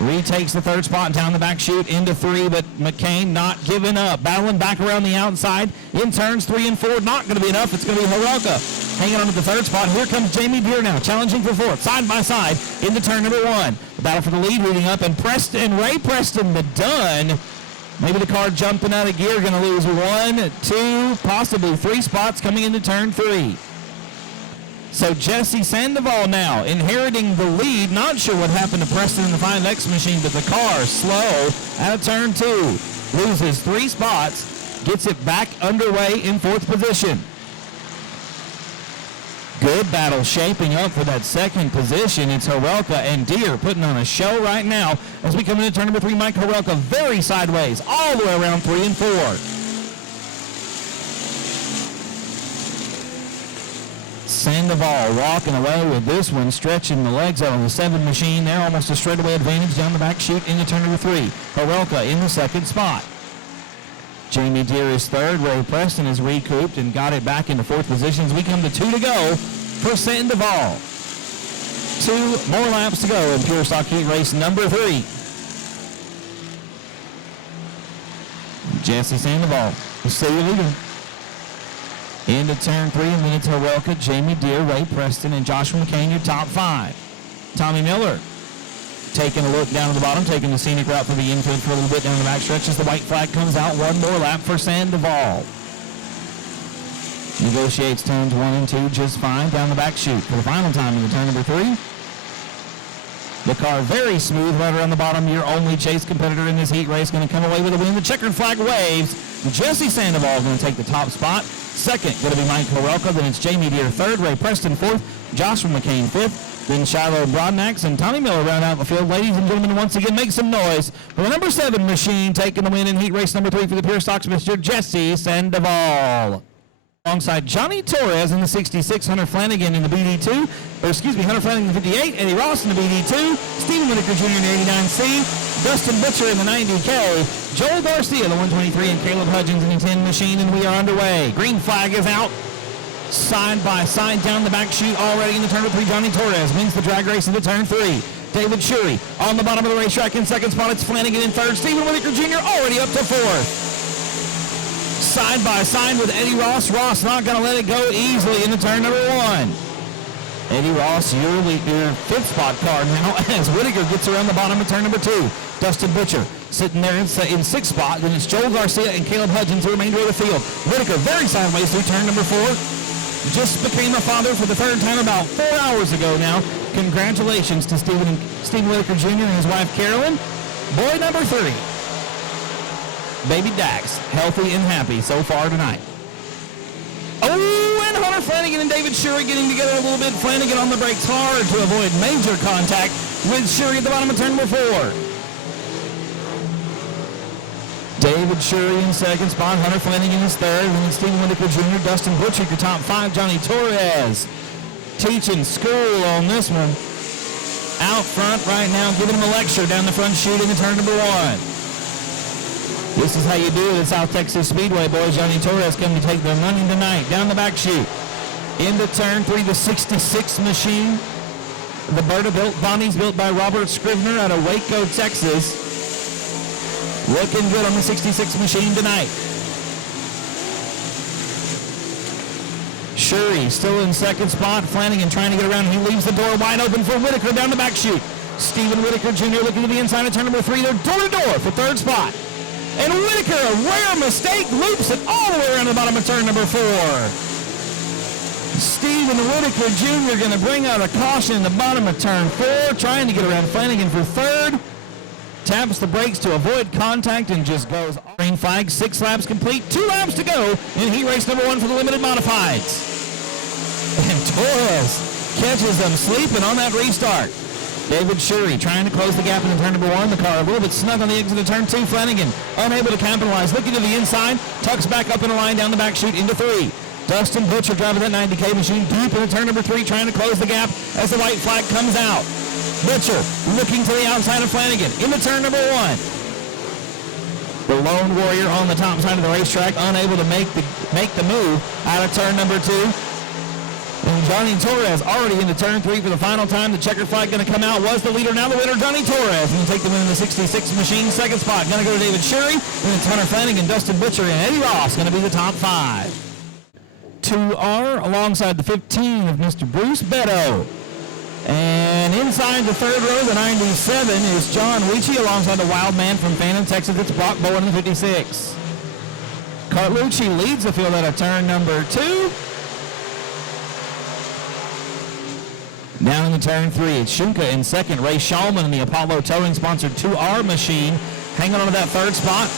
Retakes the 3rd spot down the back chute into 3, but McCain not giving up. Battling back around the outside in turns 3 and 4. Not going to be enough. It's going to be Horelka hanging on to the 3rd spot. Here comes Jamie Deere now, challenging for 4th, side by side into turn number 1. The battle for the lead leading up, and Ray Preston, the done. Maybe the car jumping out of gear, going to lose 1, 2, possibly 3 spots coming into turn 3. So Jesse Sandoval now inheriting the lead. Not sure what happened to Preston in the 5X machine, but the car slow out of turn 2. Loses 3 spots, gets it back underway in 4th position. Good battle shaping up for that 2nd position. It's Horelka and Deere putting on a show right now as we come into turn number 3. Mike Horelka very sideways all the way around 3 and 4. Sandoval walking away with this one, stretching the legs out on the 7 machine there. Almost a straightaway advantage down the back chute into turn number 3. Horelka in the 2nd spot. Jamie Deere is 3rd. Ray Preston is recouped and got it back into 4th position as we come to 2 to go for Sandoval. 2 more laps to go in Pure Stock Heat Race number 3. Jesse Sandoval, the city leader. Into turn 3, and then it's Horelka, Jamie Deere, Ray Preston, and Joshua McCain, your top 5. Tommy Miller taking a look down at the bottom, taking the scenic route for the infield for a little bit down the backstretch as the white flag comes out. 1 more lap for Sandoval. Negotiates turns 1 and 2 just fine down the back chute for the final time in the turn number 3. The car very smooth right around the bottom. Your only chase competitor in this heat race going to come away with a win. The checkered flag waves. Jesse Sandoval is going to take the top spot. Second, going to be Mike Horelka. Then it's Jamie Deere third, Ray Preston fourth, Joshua McCain fifth. Then Shiloh Broadnax and Tommy Miller round out the field. Ladies and gentlemen, once again, make some noise for the number 7 machine taking the win in heat race number 3 for the Pure Stocks, Mr. Jesse Sandoval. Alongside Johnny Torres in the 66, Hunter Flanagan in the BD2, Hunter Flanagan in the 58, Eddie Ross in the BD2, Stephen Whitaker Jr. in the 89C, Dustin Butcher in the 90K, Joel Garcia in the 123, and Caleb Hudgens in the 10 machine, and we are underway. Green flag is out. Side by side down the back chute already in the turn 3. Johnny Torres wins the drag race in the turn 3. David Shuri on the bottom of the racetrack in second spot. It's Flanagan in third. Stephen Whitaker Jr. already up to fourth. Side by side with Eddie Ross. Ross not going to let it go easily in the turn number 1. Eddie Ross, your fifth spot car now as Whitaker gets around the bottom of turn number 2. Dustin Butcher sitting there in sixth spot. Then it's Joel Garcia and Caleb Hudgens, the remainder of the field. Whitaker very sideways through turn number 4. Just became a father for the third time about 4 hours ago now. Congratulations to Stephen Whitaker Jr. and his wife Carolyn. Boy number 3. Baby Dax, healthy and happy so far tonight. Oh, and Hunter Flanagan and David Shuri getting together a little bit. Flanagan on the brakes hard to avoid major contact with Shuri at the bottom of turn number 4. David Shuri in second spot, Hunter Flanagan is third, and then Stephen Whitaker Jr., Dustin Butcher, your top 5, Johnny Torres teaching school on this one. Out front right now, giving him a lecture down the front chute in the turn number 1. This is how you do it at South Texas Speedway, boys. Johnny Torres coming to take their money tonight. Down the back chute. Into turn 3, the 66 machine. The Bonnie's built by Robert Scrivener out of Waco, Texas. Looking good on the 66 machine tonight. Shuri still in second spot. Flanagan trying to get around. He leaves the door wide open for Whitaker down the back chute. Stephen Whitaker Jr. looking to the inside of turn number 3. They're door to door for third spot. And Whitaker, a rare mistake, loops it all the way around the bottom of turn number 4. Stephen Whitaker Jr. going to bring out a caution in the bottom of turn 4, trying to get around Flanagan for third. Taps the brakes to avoid contact and just goes. Green flag, 6 laps complete, 2 laps to go in heat race number 1 for the limited modifieds. And Torres catches them sleeping on that restart. David Shuri trying to close the gap in turn number 1. The car a little bit snug on the exit of turn 2. Flanagan unable to capitalize. Looking to the inside. Tucks back up in a line down the back chute into 3. Dustin Butcher driving that 90K machine deep in turn number 3, trying to close the gap as the white flag comes out. Butcher looking to the outside of Flanagan into turn number 1. The lone warrior on the top side of the racetrack unable to make the move out of turn number 2. And Johnny Torres already into turn 3 for the final time. The checker flag going to come out. Was the leader, now the winner, Johnny Torres. And take the win in the 66 machine. Second spot going to go to David Shuri. And it's Hunter Flanagan, Dustin Butcher, and Eddie Ross going to be the top 5. 2R alongside the 15 of Mr. Bruce Beto. And inside the third row, the 97 is John Weechie alongside the wild man from Phantom, Texas. It's Brock Bowen in the 56. Carlucci leads the field out of turn number 2. Down in the turn 3, it's Shunka in second. Ray Shulman in the Apollo Towing sponsored 2R machine. Hanging on to that third spot.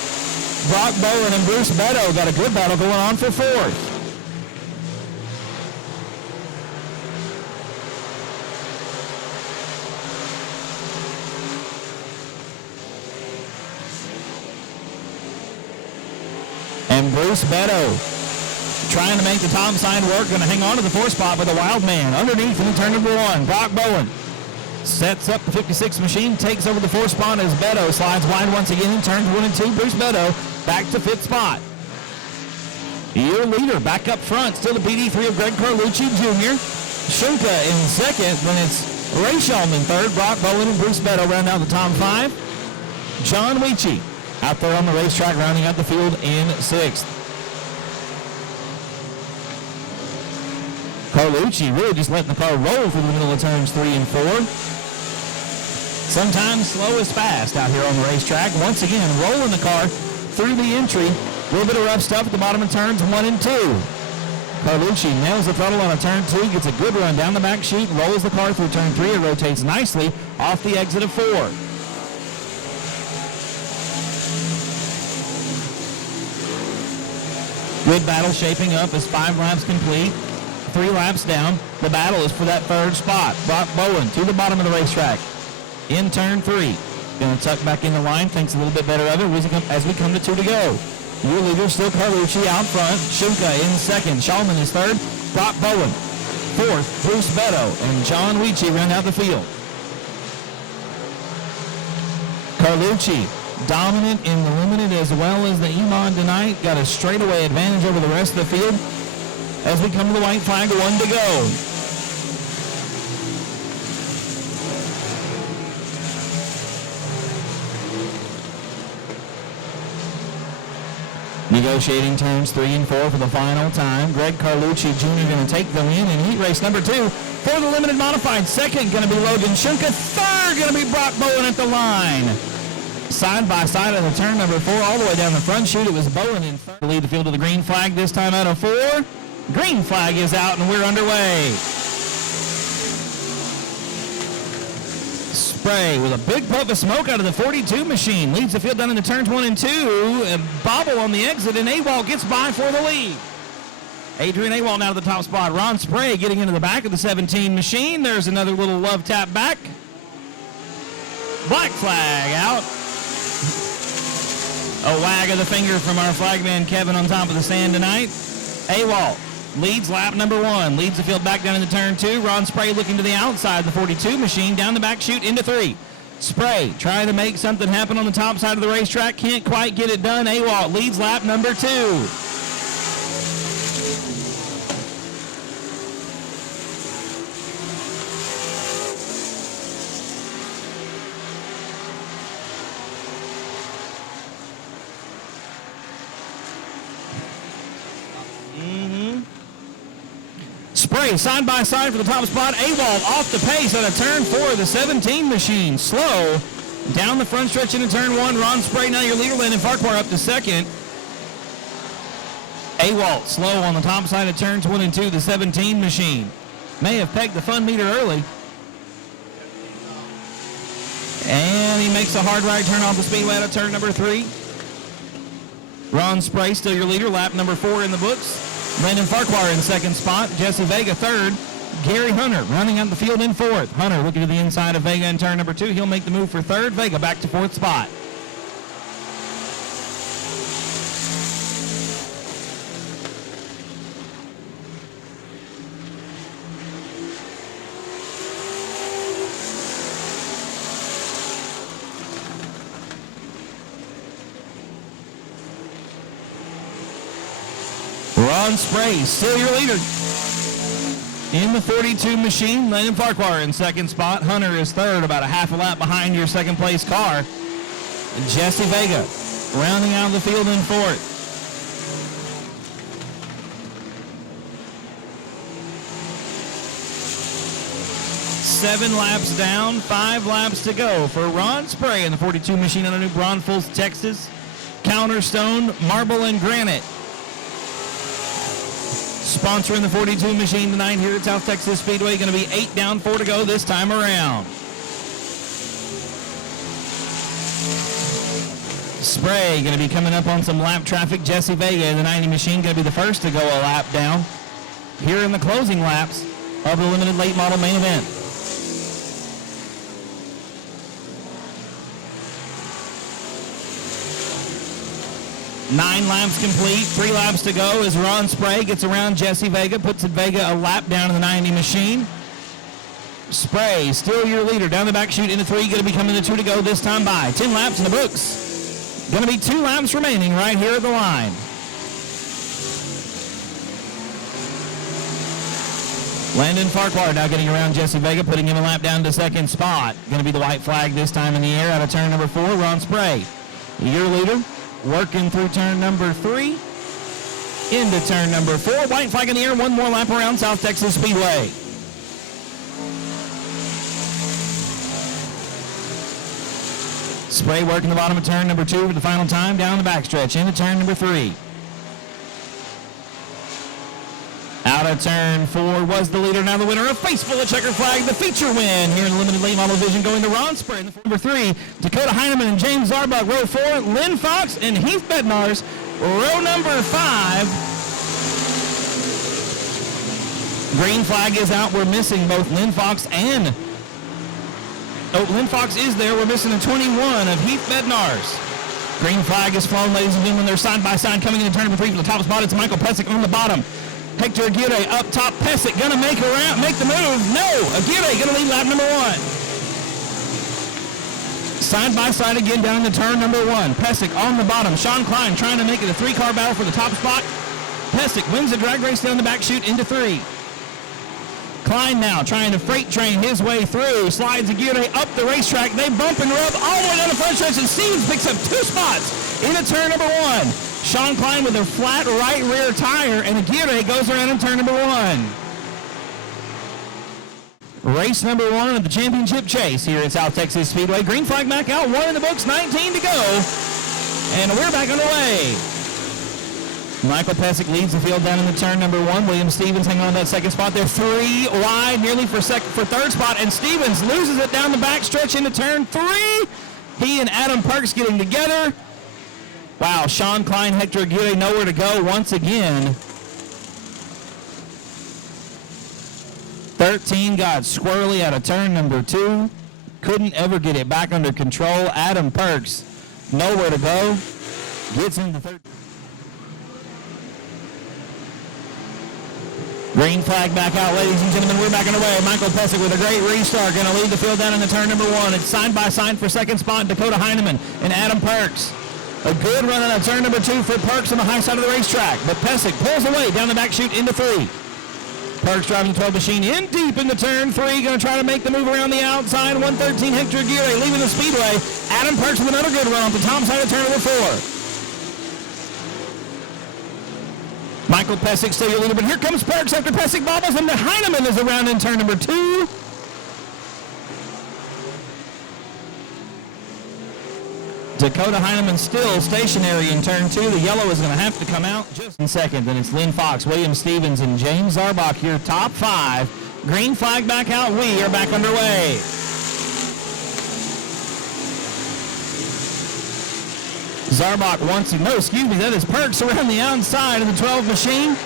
Brock Bowen and Bruce Beto got a good battle going on for fourth. And Bruce Beto trying to make the top side work, going to hang on to the 4th spot with the wild man. Underneath in turn number 1, Brock Bowen sets up the 56 machine, takes over the 4th spot as Beto slides wide once again in turns 1 and 2. Bruce Beto back to 5th spot. Your leader back up front, still the BD3 of Greg Carlucci Jr. Shunka in second, then it's Ray Shulman third. Brock Bowen and Bruce Beto round out the top 5. John Weechie out there on the racetrack rounding out the field in 6th. Carlucci really just letting the car roll through the middle of turns 3 and 4. Sometimes slow is fast out here on the racetrack. Once again, rolling the car through the entry. A little bit of rough stuff at the bottom of turns 1 and 2. Carlucci nails the throttle on a turn 2, gets a good run down the back chute, rolls the car through turn 3. It rotates nicely off the exit of 4. Good battle shaping up as 5 laps complete. 3 laps down. The battle is for that third spot. Brock Bowen to the bottom of the racetrack. In turn 3. Going to tuck back in the line. Thinks a little bit better of it as we come to 2 to go. Your leader still Carlucci out front. Shunka in second. Shulman is third. Brock Bowen. Fourth, Bruce Beto. And John Weechie round out the field. Carlucci dominant in the limited as well as the Emon tonight. Got a straightaway advantage over the rest of the field as we come to the white flag, 1 to go. Negotiating turns 3 and 4 for the final time. Greg Carlucci Jr. going to take them in heat race number 2 for the limited modified. Second going to be Logan Shunka. Third going to be Brock Bowen at the line. Side by side of the turn number 4 all the way down the front chute. It was Bowen in third to lead the field to the green flag this time out of 4. Green flag is out and we're underway. Spray with a big puff of smoke out of the 42 machine. Leads the field down into turns 1 and 2. And Bobble on the exit and Awalt gets by for the lead. Adrian Awalt now to the top spot. Ron Spray getting into the back of the 17 machine. There's another little love tap back. Black flag out. A wag of the finger from our flagman Kevin on top of the stand tonight. Awalt leads lap number 1. Leads the field back down into turn 2. Ron Spray looking to the outside of the 42 machine. Down the back chute into 3. Spray trying to make something happen on the top side of the racetrack. Can't quite get it done. Awalt leads lap number 2. Spray side by side for the top spot. Awalt off the pace on a turn 4. The 17 machine slow down the front stretch into turn 1. Ron Spray now your leader. Landon Farquhar up to second. Awalt slow on the top side of turns 1 and 2. The 17 machine may have pegged the fun meter early. And he makes a hard right turn off the speedway out of turn number 3. Ron Spray still your leader. Lap number 4 in the books. Landon Farquhar in second spot. Jesse Vega third. Gary Hunter running out the field in 4th. Hunter looking to the inside of Vega in turn number 2. He'll make the move for 3rd. Vega back to 4th spot. Ron Spray, still your leader. In the 42 machine, Landon Farquhar in second spot. Hunter is third, about a half a lap behind your second place car. And Jesse Vega rounding out the field in 4th. Seven laps down, 5 laps to go for Ron Spray in the 42 machine out of New Braunfels, Texas. Counterstone, Marble, and Granite. Sponsoring the 42 machine tonight here at South Texas Speedway. Going to be 8 down, 4 to go this time around. Spray going to be coming up on some lap traffic. Jesse Vega in the 90 machine going to be the first to go a lap down here in the closing laps of the limited late model main event. Nine laps complete, 3 laps to go as Ron Spray gets around Jesse Vega, puts Vega a lap down in the 90 machine. Spray, still your leader, down the back chute into 3, going to be coming to 2 to go this time by. 10 laps in the books. Going to be 2 laps remaining right here at the line. Landon Farquhar now getting around Jesse Vega, putting him a lap down to second spot. Going to be the white flag this time in the air out of turn number 4, Ron Spray. Your leader. Working through turn number 3 into turn number 4. White flag in the air. 1 more lap around South Texas Speedway. Spray working the bottom of turn number 2 for the final time down the backstretch into turn number 3. Out of turn 4 was the leader, now the winner, a face full of checker flag, the feature win here in the limited late model division, going to Ron Spray in the number 3, Dakota Heineman and James Zarbuck, row 4, Lynn Fox and Heath Bednars, row number 5. Green flag is out. We're missing both Lynn Fox and... Oh, Lynn Fox is there. We're missing a 21 of Heath Bednars. Green flag is flown, ladies and gentlemen. They're side by side coming into turn number 3 for the top spot. It's Michael Pesic on the bottom. Hector Aguirre up top. Pesic gonna make the move. No, Aguirre gonna lead lap number 1. Side by side again down to turn number 1. Pesic on the bottom. Sean Klein trying to make it a 3-car battle for the top spot. Pesic wins the drag race down the back chute into 3. Klein now trying to freight train his way through. Slides Aguirre up the racetrack. They bump and rub all the way down the front stretch, and Stevens picks up 2 spots into turn number 1. Sean Klein with a flat right rear tire, and Aguirre goes around in turn number 1. Race number 1 of the championship chase here at South Texas Speedway. Green flag back out, 1 in the books, 19 to go, and we're back underway. Michael Pesic leads the field down in the turn number 1. William Stevens hanging on that second spot. They're 3 wide, nearly for third spot, and Stevens loses it down the back stretch into turn 3. He and Adam Perks getting together. Wow, Sean Klein, Hector Aguirre nowhere to go once again. 13 got squirrely out of turn number 2. Couldn't ever get it back under control. Adam Perks nowhere to go. Gets into third. Green flag back out, ladies and gentlemen. We're back underway. Michael Pesic with a great restart. Going to lead the field down in the turn number 1. It's side by side for second spot, Dakota Heineman and Adam Perks. A good run on turn number 2 for Perks on the high side of the racetrack. But Pesic pulls away down the back chute into 3. Perks driving the 12 machine in deep into turn 3. Going to try to make the move around the outside. 113 Hector Aguirre leaving the speedway. Adam Perks with another good run off the top side of turn number 4. Michael Pesic still your leader, but here comes Perks after Pesic bobbles, and Heineman is around in turn number 2. Dakota Heineman still stationary in turn 2. The yellow is going to have to come out just in second, and it's Lynn Fox, William Stevens, and James Zarbach here, top 5. Green flag back out. We are back underway. Zarbach wants to, that is Perks around the outside of the 12 machine.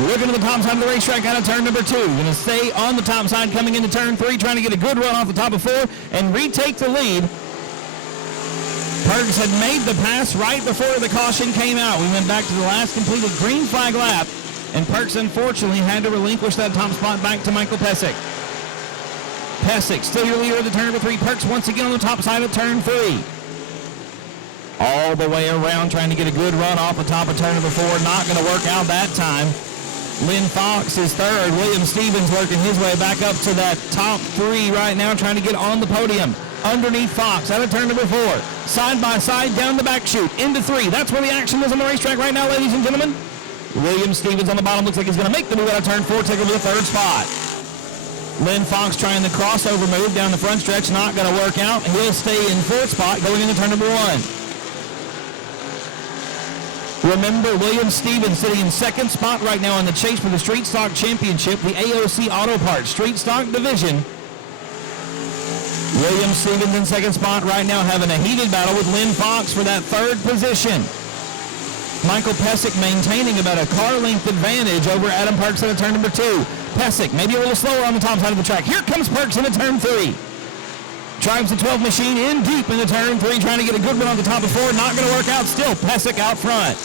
Looking to the top side of the racetrack out of turn number 2. Going to stay on the top side coming into turn 3, trying to get a good run off the top of 4 and retake the lead. Perks had made the pass right before the caution came out. We went back to the last completed green flag lap, and Perks unfortunately had to relinquish that top spot back to Michael Pesic. Pesic still your leader of the turn number 3. Perks once again on the top side of turn 3. All the way around, trying to get a good run off the top of turn number 4. Not going to work out that time. Lynn Fox is third. William Stevens working his way back up to that top 3 right now, trying to get on the podium. Underneath Fox, out of turn number 4. Side by side, down the back chute, into 3. That's where the action is on the racetrack right now, ladies and gentlemen. William Stevens on the bottom. Looks like he's going to make the move out of turn 4, take over the 3rd spot. Lynn Fox trying the crossover move down the front stretch. Not going to work out. He'll stay in 4th spot going into turn number 1. Remember, William Stevens sitting in 2nd spot right now in the chase for the Street Stock Championship, the AOC Auto Parts Street Stock Division. William Stevens in 2nd spot right now, having a heated battle with Lynn Fox for that 3rd position. Michael Pesic maintaining about a car length advantage over Adam Perks at turn number 2. Pesic maybe a little slower on the top side of the track. Here comes Perks into turn 3. Drives the 12 machine in deep into turn 3, trying to get a good one on the top of 4. Not going to work out. Still Pesic out front.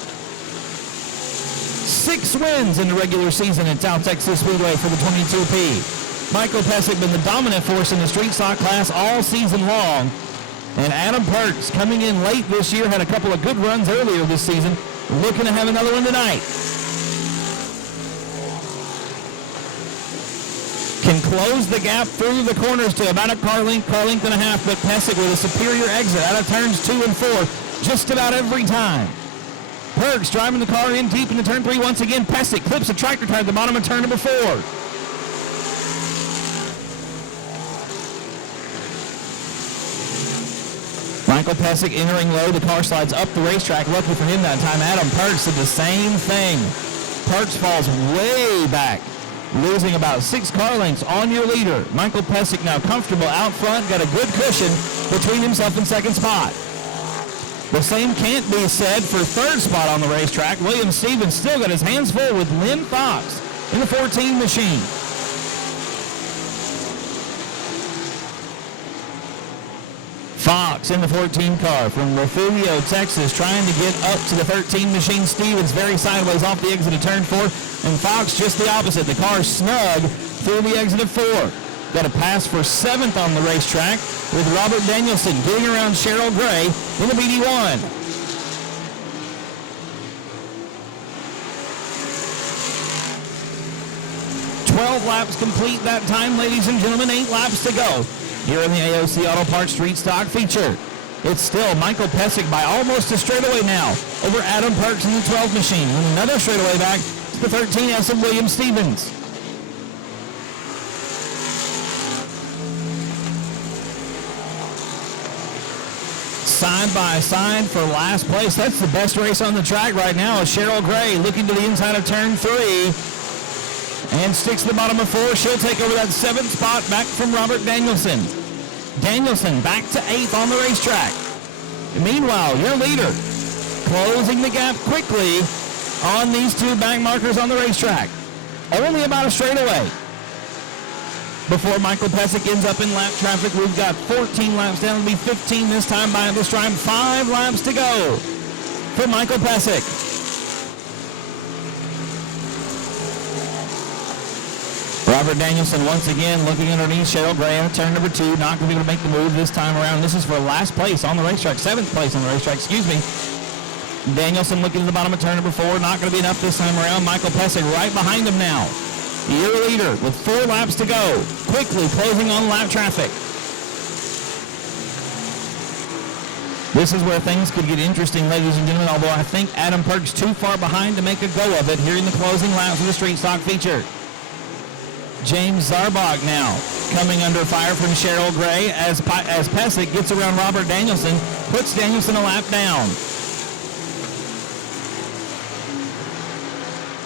6 wins in the regular season at South Texas Speedway for the 22P. Michael Pesic been the dominant force in the street stock class all season long. And Adam Perks coming in late this year, had a couple of good runs earlier this season. Looking to have another one tonight. Can close the gap through the corners to about a car length and a half, but Pesic with a superior exit out of turns 2 and 4 just about every time. Perks driving the car in deep into turn 3 once again. Pesic clips a tractor tire at the bottom of turn number 4. Michael Pesic entering low. The car slides up the racetrack. Lucky for him that time, Adam Perks did the same thing. Perks falls way back, losing about 6 car lengths on your leader. Michael Pesic now comfortable out front, got a good cushion between himself and 2nd spot. The same can't be said for 3rd spot on the racetrack. William Stevens still got his hands full with Lynn Fox in the 14 machine. Fox in the 14 car from Refugio, Texas, trying to get up to the 13 machine. Stevens very sideways off the exit of turn 4, and Fox just the opposite. The car snug through the exit of 4. Got a pass for 7th on the racetrack with Robert Danielson getting around Cheryl Gray in the BD1. Laps complete that time, ladies and gentlemen. 8 laps to go here in the AOC Auto Parts Street Stock feature. It's still Michael Pesic by almost a straightaway now over Adam Perks in the 12 machine. And another straightaway back to the 13S of William Stevens. Side by side for last place. That's the best race on the track right now. Is Cheryl Gray looking to the inside of turn 3. And sticks to the bottom of 4. She'll take over that 7th spot back from Robert Danielson. Danielson back to 8th on the racetrack. And meanwhile, your leader closing the gap quickly on these 2 back markers on the racetrack. Only about a straightaway before Michael Pesic ends up in lap traffic. We've got 14 laps down. It'll be 15 this time by the stripe. 5 laps to go for Michael Pesic. Robert Danielson once again looking underneath Cheryl Gray on turn number 2. Not going to be able to make the move this time around. This is for last place on the racetrack. 7th place on the racetrack, excuse me. Danielson looking to the bottom of turn number 4. Not going to be enough this time around. Michael Pesic right behind him now. Your leader with 4 laps to go. Quickly closing on lap traffic. This is where things could get interesting, ladies and gentlemen, although I think Adam Perks too far behind to make a go of it here in the closing laps of the Street Stock feature. James Zarbach now coming under fire from Cheryl Gray as Pesic gets around Robert Danielson, puts Danielson a lap down.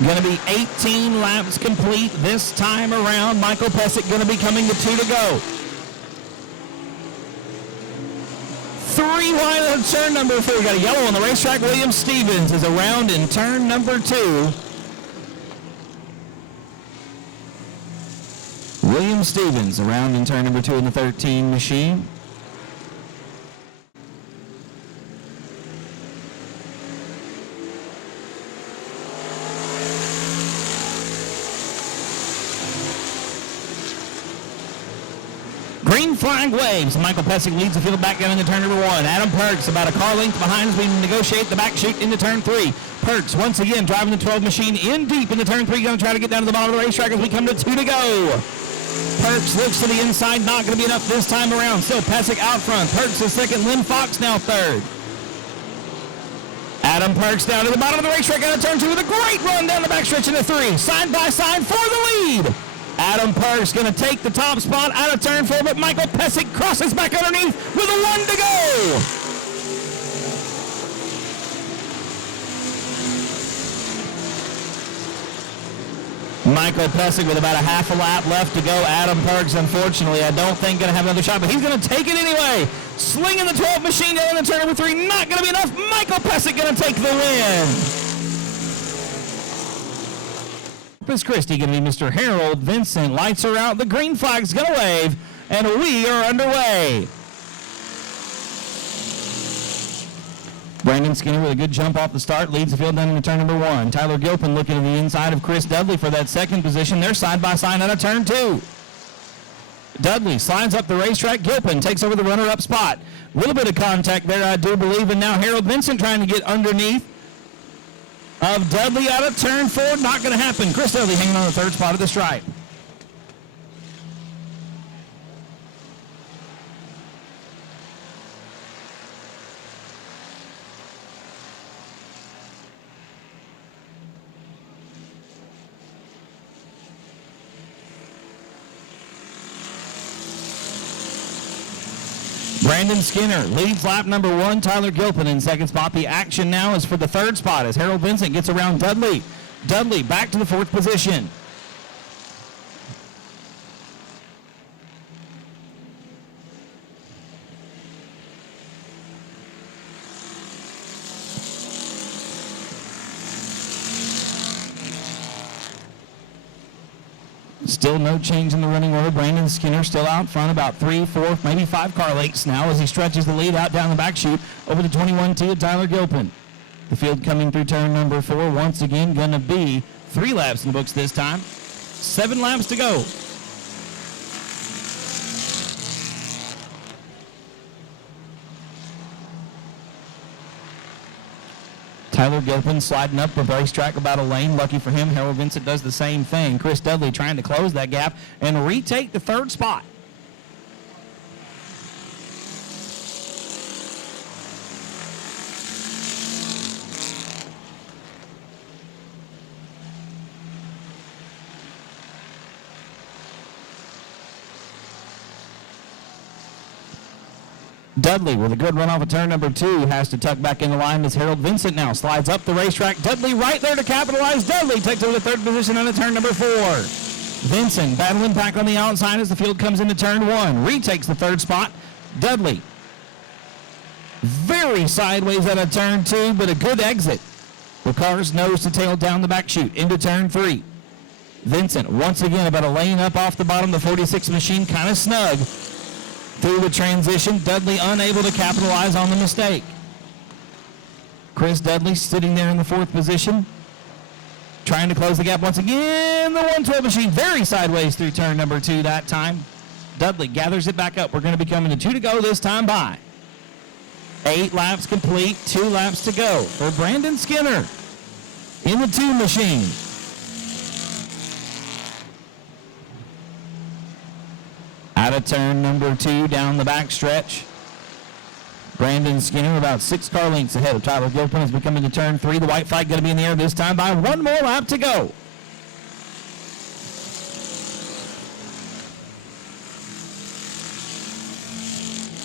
Going to be 18 laps complete this time around. Michael Pesic going to be coming to 2 to go. 3 wide on turn number 4. We got a yellow on the racetrack. William Stevens is around in turn number 2. William Stevens around in turn number 2 in the 13 machine. Green flag waves. Michael Pesic leads the field back down into turn number 1. Adam Perks about a car length behind as we negotiate the back chute into turn 3. Perks once again driving the 12 machine in deep into turn 3. Going to try to get down to the bottom of the racetrack as we come to 2 to go. Perks looks to the inside. Not going to be enough this time around. Still Pesic out front. Perks is second. Lynn Fox now third. Adam Perks down to the bottom of the racetrack out of turn 2 with a great run down the backstretch into 3. Side by side for the lead. Adam Perks going to take the top spot out of turn 4, but Michael Pesic crosses back underneath with a 1 to go. Michael Pesic with about a half a lap left to go. Adam Perks, unfortunately, I don't think going to have another shot, but he's going to take it anyway. Slinging the 12 machine down in the turn number 3. Not going to be enough. Michael Pesic going to take the win. Corpus Christi going to be Mr. Harold Vincent. Lights are out. The green flag's going to wave, and we are underway. Brandon Skinner with a good jump off the start leads the field down into turn number 1. Tyler Gilpin looking to the inside of Chris Dudley for that second position. They're side by side out of turn 2. Dudley slides up the racetrack. Gilpin takes over the runner-up spot. A little bit of contact there, I do believe, and now Harold Vincent trying to get underneath of Dudley out of turn 4. Not going to happen. Chris Dudley hanging on the third spot of the stripe. Brandon Skinner leads lap number 1. Tyler Gilpin in second spot. The action now is for the third spot as Harold Vincent gets around Dudley. Dudley back to the 4th position. Still no change in the running order. Brandon Skinner still out front, about 3, 4, maybe 5 car lengths now as he stretches the lead out down the back chute over the 21T of Tyler Gilpin. The field coming through turn number 4, once again going to be 3 laps in the books this time. 7 laps to go. Tyler Gilpin sliding up the racetrack about a lane. Lucky for him, Harold Vincent does the same thing. Chris Dudley trying to close that gap and retake the 3rd spot. Dudley with a good run off of turn number 2 has to tuck back in the line as Harold Vincent now slides up the racetrack. Dudley right there to capitalize. Dudley takes over the 3rd position on the turn number 4. Vincent battling back on the outside as the field comes into turn 1. Retakes the 3rd spot. Dudley very sideways out of turn 2, but a good exit. The car's nose to tail down the back chute into turn 3. Vincent once again about a lane up off the bottom. The 46 machine kind of snug. Through the transition, Dudley unable to capitalize on the mistake. Chris Dudley sitting there in the 4th position, trying to close the gap once again. The 112 machine very sideways through turn number 2 that time. Dudley gathers it back up. We're going to be coming to 2 to go this time by. 8 laps complete, 2 laps to go for Brandon Skinner in the 2 machine. Out of turn number 2 down the back stretch. Brandon Skinner about 6 car lengths ahead of Tyler Gilpin as we come into turn 3. The white flag going to be in the air this time by 1 more lap to go.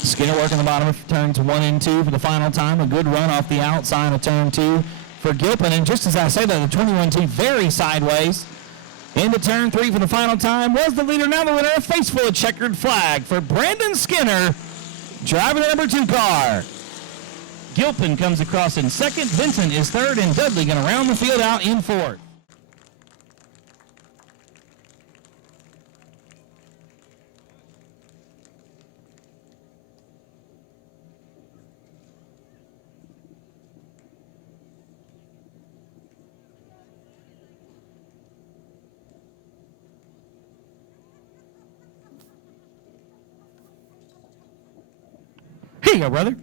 Skinner working the bottom of turns 1 and 2 for the final time. A good run off the outside of turn 2 for Gilpin. And just as I say that, the 21T very sideways. Into turn 3 for the final time was the leader, now the winner, a face full of checkered flag for Brandon Skinner, driving the number 2 car. Gilpin comes across in 2nd, Vincent is 3rd, and Dudley going to round the field out in 4th. Here you go, brother.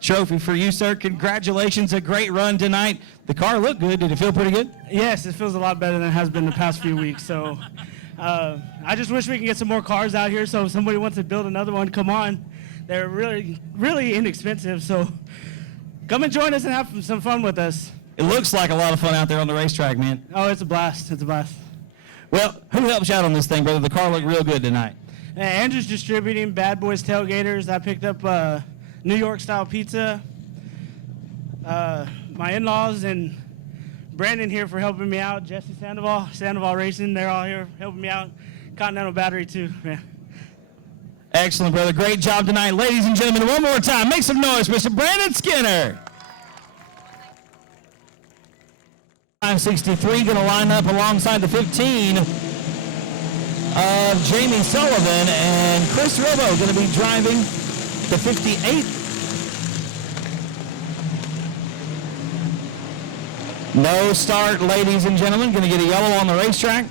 Trophy for you, sir. Congratulations. A great run tonight. The car looked good. Did it feel pretty good? Yes, it feels a lot better than it has been the past few weeks. So I just wish we could get some more cars out here. So if somebody wants to build another one, come on. They're really, really inexpensive. So come and join us and have some fun with us. It looks like a lot of fun out there on the racetrack, man. Oh, it's a blast. It's a blast. Well, who helps you out on this thing, brother? The car looked real good tonight. Andrew's distributing Bad Boys Tailgaters. I picked up New York style pizza. My in-laws and Brandon here for helping me out. Jesse Sandoval Racing, they're all here helping me out. Continental Battery too, man. Excellent, brother. Great job tonight. Ladies and gentlemen, one more time, make some noise, Mr. Brandon Skinner. 563 going to line up alongside the 15 of Jamie Sullivan, and Chris Robo going to be driving the 58. No start, ladies and gentlemen. Going to get a yellow on the racetrack.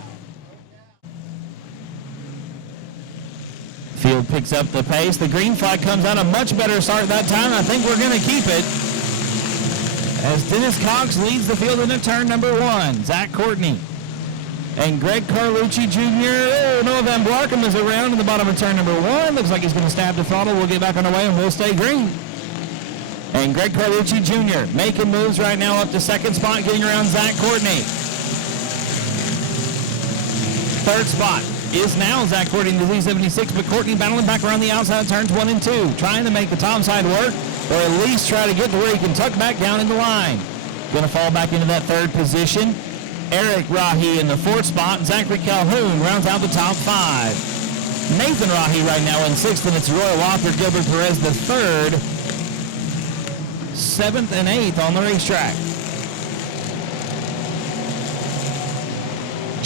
Field picks up the pace. The green flag comes out. A much better start that time. I think we're going to keep it as Dennis Cox leads the field into turn number 1. Zach Courtney and Greg Carlucci Jr. Oh, Noah Van Blarkham is around in the bottom of turn number 1. Looks like he's going to stab the throttle. We'll get back on the way and we'll stay green. And Greg Carlucci Jr. making moves right now up to 2nd spot, getting around Zach Courtney. 3rd spot is now Zach Courtney in the Z76, but Courtney battling back around the outside of turns 1 and 2, trying to make the top side work, or at least try to get to where he can tuck back down in the line. Going to fall back into that 3rd position. Eric Rahi in the 4th spot. Zachary Calhoun rounds out the top 5. Nathan Rahi right now in 6th, and it's Roy Walker, Gilbert Perez the 3rd, 7th and 8th on the racetrack.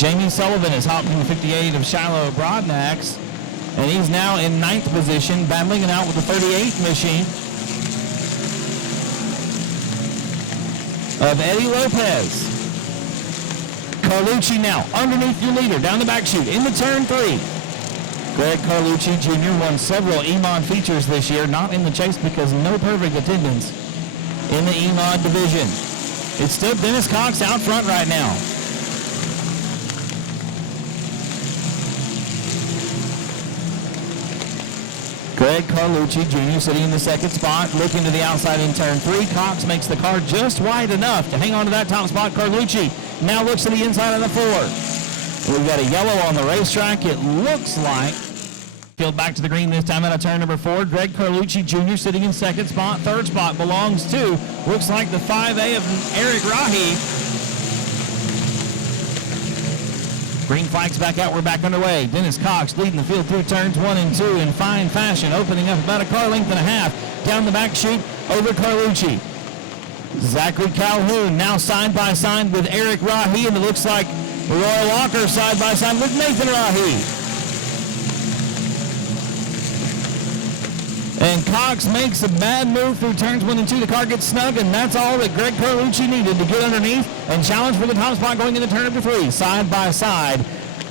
Jamie Sullivan is hopping the 58 of Shiloh Broadnax, and he's now in 9th position, battling it out with the 38 machine of Eddie Lopez. Carlucci now underneath your leader, down the back chute, into turn 3. Greg Carlucci Jr. won several EMOD features this year, not in the chase because no perfect attendance in the EMOD division. It's still Dennis Cox out front right now. Greg Carlucci Jr. sitting in the 2nd spot, looking to the outside in turn 3. Cox makes the car just wide enough to hang on to that top spot. Carlucci now looks to the inside of the 4. We've got a yellow on the racetrack, it looks like. Field back to the green this time out of turn number 4. Greg Carlucci Jr. sitting in 2nd spot. 3rd spot belongs to, looks like the 5A of Eric Rahi. Green flags back out, we're back underway. Dennis Cox leading the field through turns 1 and 2 in fine fashion, opening up about a car length and a half down the back chute over Carlucci. Zachary Calhoun now side by side with Eric Rahi, and it looks like Roy Walker side by side with Nathan Rahi. And Cox makes a bad move through turns 1 and 2. The car gets snug, and that's all that Greg Carlucci needed to get underneath and challenge for the top spot going into turn number 3. Side by side,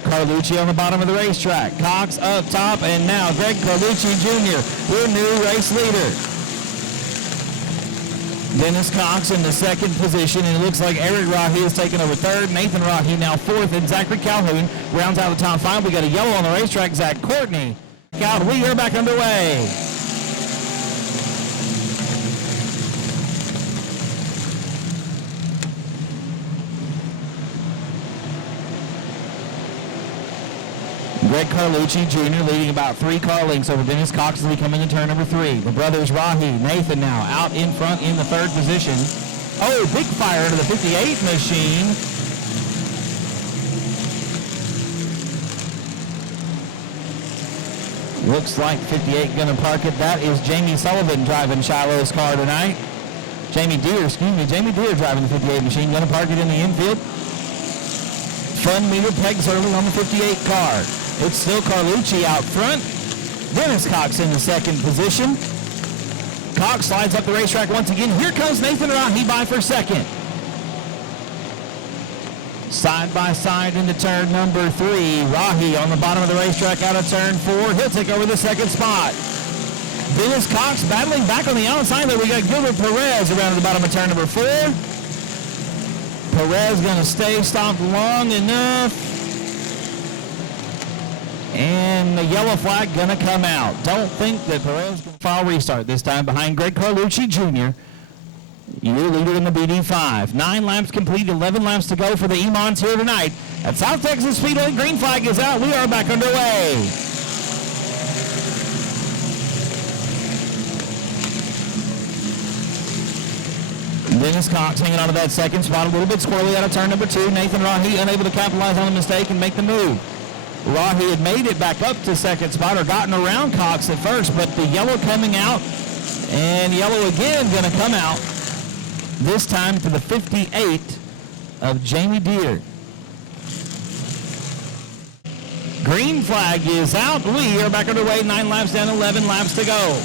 Carlucci on the bottom of the racetrack. Cox up top, and now Greg Carlucci Jr., your new race leader. Dennis Cox in the 2nd position, and it looks like Eric Rahi is taking over 3rd. Nathan Rahi now 4th, and Zachary Calhoun rounds out the top 5. We got a yellow on the racetrack, Zach Courtney. We are back underway. Greg Carlucci Jr. leading about 3 car lengths over Dennis Cox as we come into turn number 3. The brothers Rahi, Nathan now out in front in the 3rd position. Oh, big fire into the 58 machine. Looks like 58 going to park it. That is Jamie Sullivan driving Shiloh's car tonight. Jamie Deere driving the 58 machine, going to park it in the infield. Fun meter pegs early on the 58 car. It's still Carlucci out front. Dennis Cox in the 2nd position. Cox slides up the racetrack once again. Here comes Nathan Rahi by for 2nd. Side by side into turn number 3. Rahi on the bottom of the racetrack out of turn 4. He'll take over the 2nd spot. Dennis Cox battling back on the outside there. We got Gilbert Perez around the bottom of turn number 4. Perez going to stay stopped long enough. And the yellow flag going to come out. Don't think that Perez going to file restart this time behind Greg Carlucci Jr., your leader in the BD5. 9 laps complete, 11 laps to go for the EMONs here tonight at South Texas Speedway. Green flag is out. We are back underway. Dennis Cox hanging on to that 2nd spot, a little bit squirrely out of turn number 2. Nathan Rahi unable to capitalize on the mistake and make the move. Rahi had made it back up to 2nd spot or gotten around Cox at first, but the yellow coming out, and yellow again going to come out, this time to the 58 of Jamie Deere. Green flag is out. We are back underway, 9 laps down, 11 laps to go.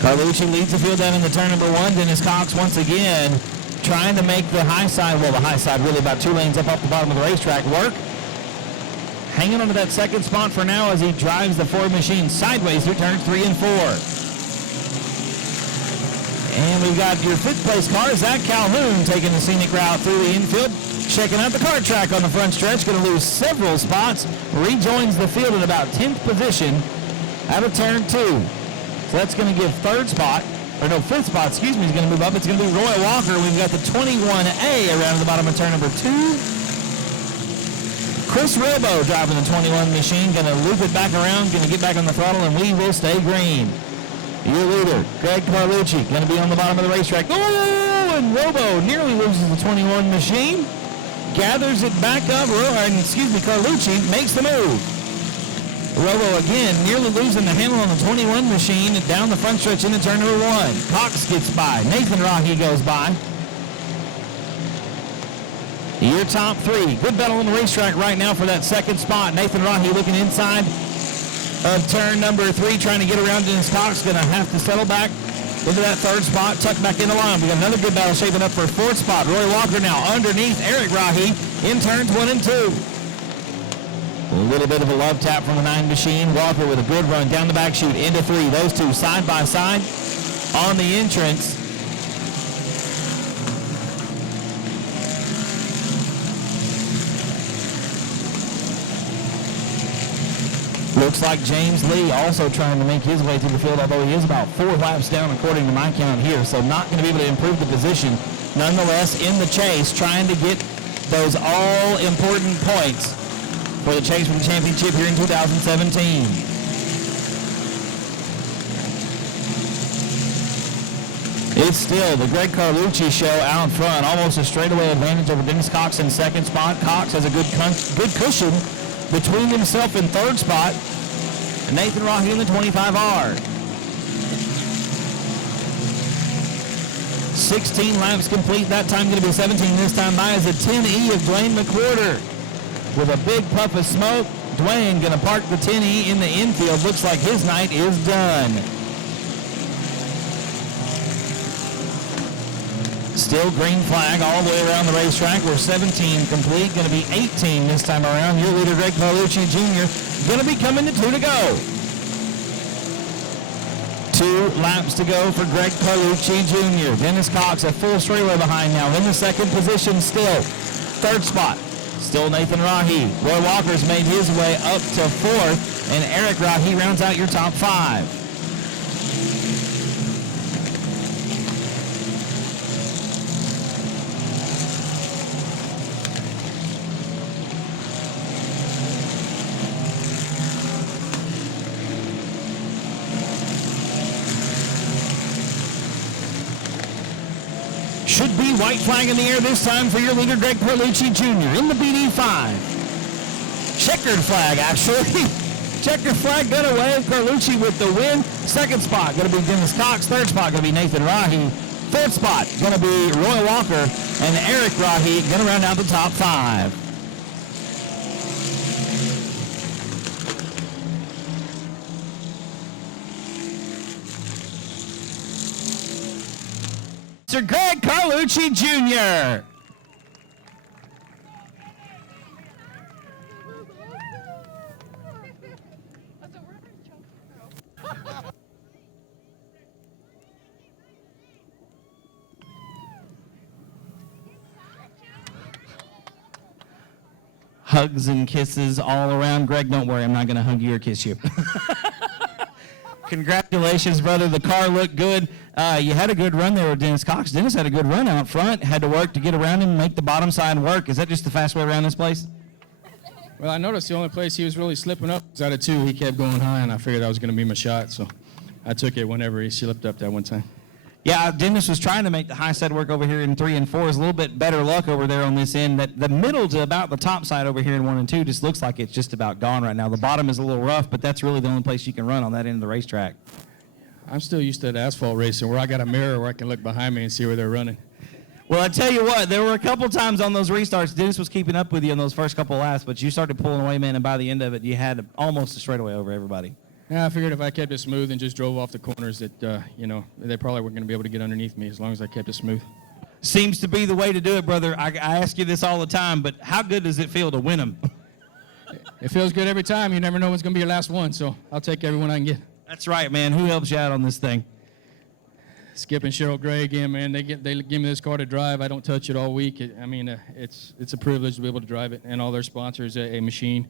Carlucci leads the field down in the turn number 1. Dennis Cox once again trying to make the high side, well, the high side really about 2 lanes up off the bottom of the racetrack work. Hanging on to that 2nd spot for now as he drives the Ford machine sideways through turns 3 and 4. And we've got your 5th place car, Zach Calhoun, taking the scenic route through the infield, checking out the car track on the front stretch, going to lose several spots, rejoins the field in about 10th position out of turn 2. So that's going to give 5th spot, is going to move up. It's going to be Roy Walker. We've got the 21A around the bottom of turn number 2. Chris Robo driving the 21 machine, going to loop it back around, going to get back on the throttle, and we will stay green. Your leader, Greg Carlucci, going to be on the bottom of the racetrack. Oh, and Robo nearly loses the 21 machine. Gathers it back up, Carlucci makes the move. Robo again nearly losing the handle on the 21 machine down the front stretch into turn number 1. Cox gets by. Nathan Rahi goes by. Your top three. Good battle on the racetrack right now for that second spot. Nathan Rahi looking inside of turn number 3, trying to get around Dennis Cox. Going to have to settle back into that third spot, tuck back in the line. We got another good battle shaping up for fourth spot. Roy Walker now underneath Eric Rahi in turns 1 and 2. A little bit of a love tap from the 9 machine. Walker with a good run down the back chute into 3. Those two side by side on the entrance. Looks like James Lee also trying to make his way through the field, although he is about 4 laps down according to my count here, so not going to be able to improve the position. Nonetheless, in the chase, trying to get those all-important points for the chase for the championship here in 2017. It's still the Greg Carlucci show out front, almost a straightaway advantage over Dennis Cox in second spot. Cox has a good cushion between himself and third spot, and Nathan Rahi in the 25R. 16 laps complete, that time going to be 17 this time by is a 10E of Dwayne McWhorter. With a big puff of smoke, Dwayne going to park the 10E in the infield. Looks like his night is done. Still green flag all the way around the racetrack. We're 17 complete, going to be 18 this time around. Your leader, Greg Carlucci Jr., going to be coming to 2 to go. 2 laps to go for Greg Carlucci Jr. Dennis Cox a full straightaway behind now in the second position still. Third spot, still Nathan Rahi. Roy Walker's made his way up to 4th, and Eric Rahi rounds out your top 5. Should be white flag in the air this time for your leader, Greg Carlucci Jr. in the BD5. Checkered flag, actually. Checkered flag gun away. Carlucci with the win. Second spot going to be Dennis Cox. Third spot going to be Nathan Rahi. Fourth spot going to be Roy Walker. And Eric Rahi going to round out the top 5. Mr. Greg Carlucci Jr. Hugs and kisses all around. Greg, don't worry, I'm not going to hug you or kiss you. Congratulations, brother. The car looked good. You had a good run there with Dennis Cox. Dennis had a good run out front. Had to work to get around him and make the bottom side work. Is that just the fast way around this place? Well, I noticed the only place he was really slipping up was out of 2. He kept going high, and I figured that was going to be my shot, so I took it whenever he slipped up that one time. Yeah, Dennis was trying to make the high side work over here in 3 and 4. Is a little bit better luck over there on this end. That the middle to about the top side over here in 1 and 2 just looks like it's just about gone right now. The bottom is a little rough, but that's really the only place you can run on that end of the racetrack. I'm still used to the asphalt racing where I got a mirror where I can look behind me and see where they're running. Well, I tell you what, there were a couple times on those restarts, Dennis was keeping up with you on those first couple of laps, but you started pulling away, man, and by the end of it, you had almost a straightaway over everybody. Yeah, I figured if I kept it smooth and just drove off the corners that, they probably weren't going to be able to get underneath me as long as I kept it smooth. Seems to be the way to do it, brother. I ask you this all the time, but how good does it feel to win them? It feels good every time. You never know what's going to be your last one, so I'll take every one I can get. That's right, man. Who helps you out on this thing? Skip and Cheryl Gray again, man. They give me this car to drive. I don't touch it all week. It's a privilege to be able to drive it, and all their sponsors, a machine,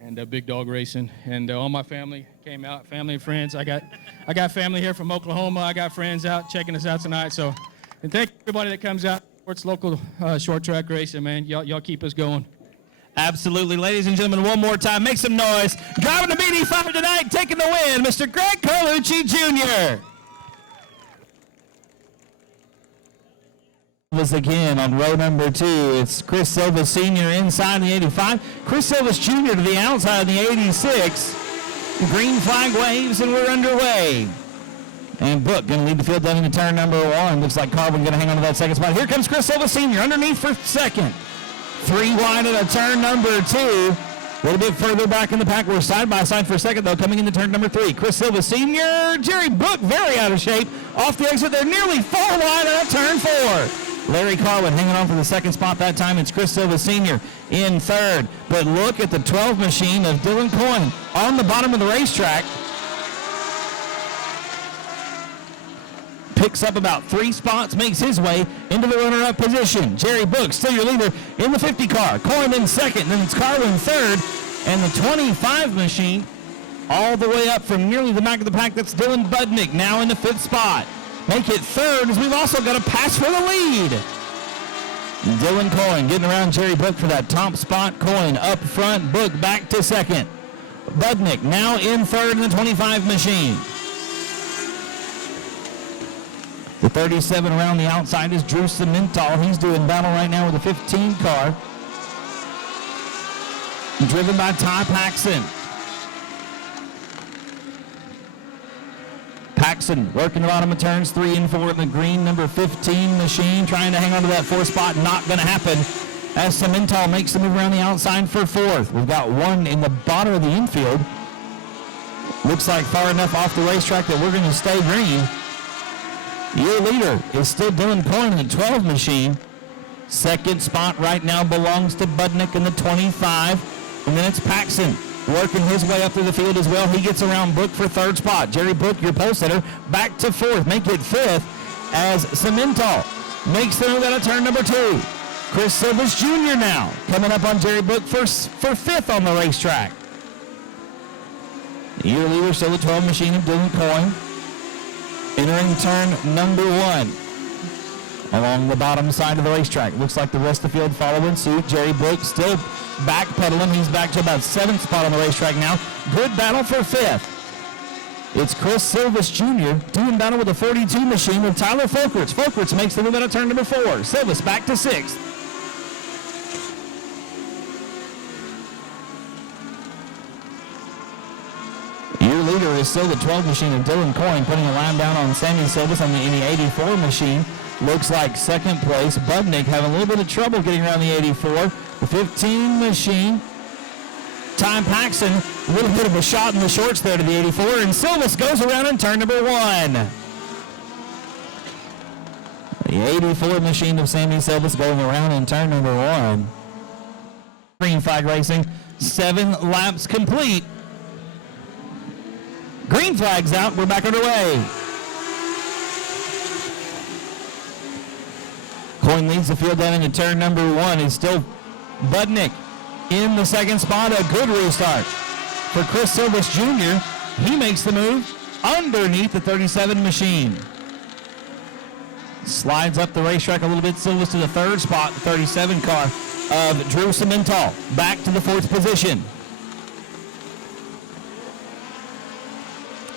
and Big Dog Racing, and all my family came out, family and friends. I got family here from Oklahoma. I got friends out checking us out tonight. So, and thank everybody that comes out. It's local short track racing, man. Y'all keep us going. Absolutely. Ladies and gentlemen, one more time, make some noise. Driving the BD5 tonight, taking the win, Mr. Greg Carlucci Jr. Again on row number 2, it's Chris Silva Sr. inside the 85. Chris Silva Jr. to the outside of the 86. Green flag waves and we're underway. And Book going to lead the field down into turn number 1. Looks like Carbon going to hang on to that second spot. Here comes Chris Silva Sr. underneath for second. 3 wide at a turn number 2. A little bit further back in the pack. We're side by side for a second, though, coming into turn number 3. Chris Silva Sr., Jerry Book, very out of shape. Off the exit, they're nearly 4 wide at a turn 4. Larry Carwood hanging on for the second spot that time. It's Chris Silva Sr. in third. But look at the 12 machine of Dylan Coyne on the bottom of the racetrack. Picks up about 3 spots, makes his way into the runner-up position. Jerry Book, still your leader in the 50 car. Coyne in second, then it's Carwin third, and the 25 machine all the way up from nearly the back of the pack. That's Dylan Budnick now in the 5th spot. Make it third as we've also got a pass for the lead. Dylan Coyne getting around Jerry Book for that top spot. Coyne up front, Book back to second. Budnick now in third in the 25 machine. The 37 around the outside is Drew Cemental. He's doing battle right now with the 15 car. Driven by Ty Paxson. Paxson working the bottom of turns 3 and 4 in the green number 15 machine, trying to hang on to that 4th spot. Not going to happen as Cemental makes the move around the outside for 4th. We've got one in the bottom of the infield. Looks like far enough off the racetrack that we're going to stay green. Your leader is still Dylan Coyne in the 12 machine. Second spot right now belongs to Budnick in the 25. And then it's Paxson working his way up through the field as well. He gets around Book for 3rd spot. Jerry Book, your pole sitter, back to 4th. Make it 5th as Cemental makes the move out of turn number 2. Chris Silvas Jr. now coming up on Jerry Book for 5th on the racetrack. Your leader still the 12 machine of Dylan Coyne. Entering turn number 1 along the bottom side of the racetrack. Looks like the rest of the field following suit. Jerry Book still backpedaling. He's back to about 7th spot on the racetrack now. Good battle for 5th. It's Chris Silvas Jr. doing battle with the 42 machine with Tyler Folkerts. Folkerts makes the move out of turn number 4. Silvas back to 6th. Your leader is still the 12 machine of Dylan Coyne, putting a line down on Sammy Silvas in the 84 machine. Looks like second place. Budnick having a little bit of trouble getting around the 84. The 15 machine. Ty Paxson, a little bit of a shot in the shorts there to the 84, and Silvas goes around in turn number 1. The 84 machine of Sammy Silvas going around in turn number 1. Green flag racing, 7 laps complete. Green flag's out. We're back underway. Coyne leads the field down into turn number 1. It's still Budnick in the 2nd spot. A good restart for Chris Silvas Jr. He makes the move underneath the 37 machine. Slides up the racetrack a little bit. Silvas to the 3rd spot. The 37 car of Drew Cemental back to the 4th position.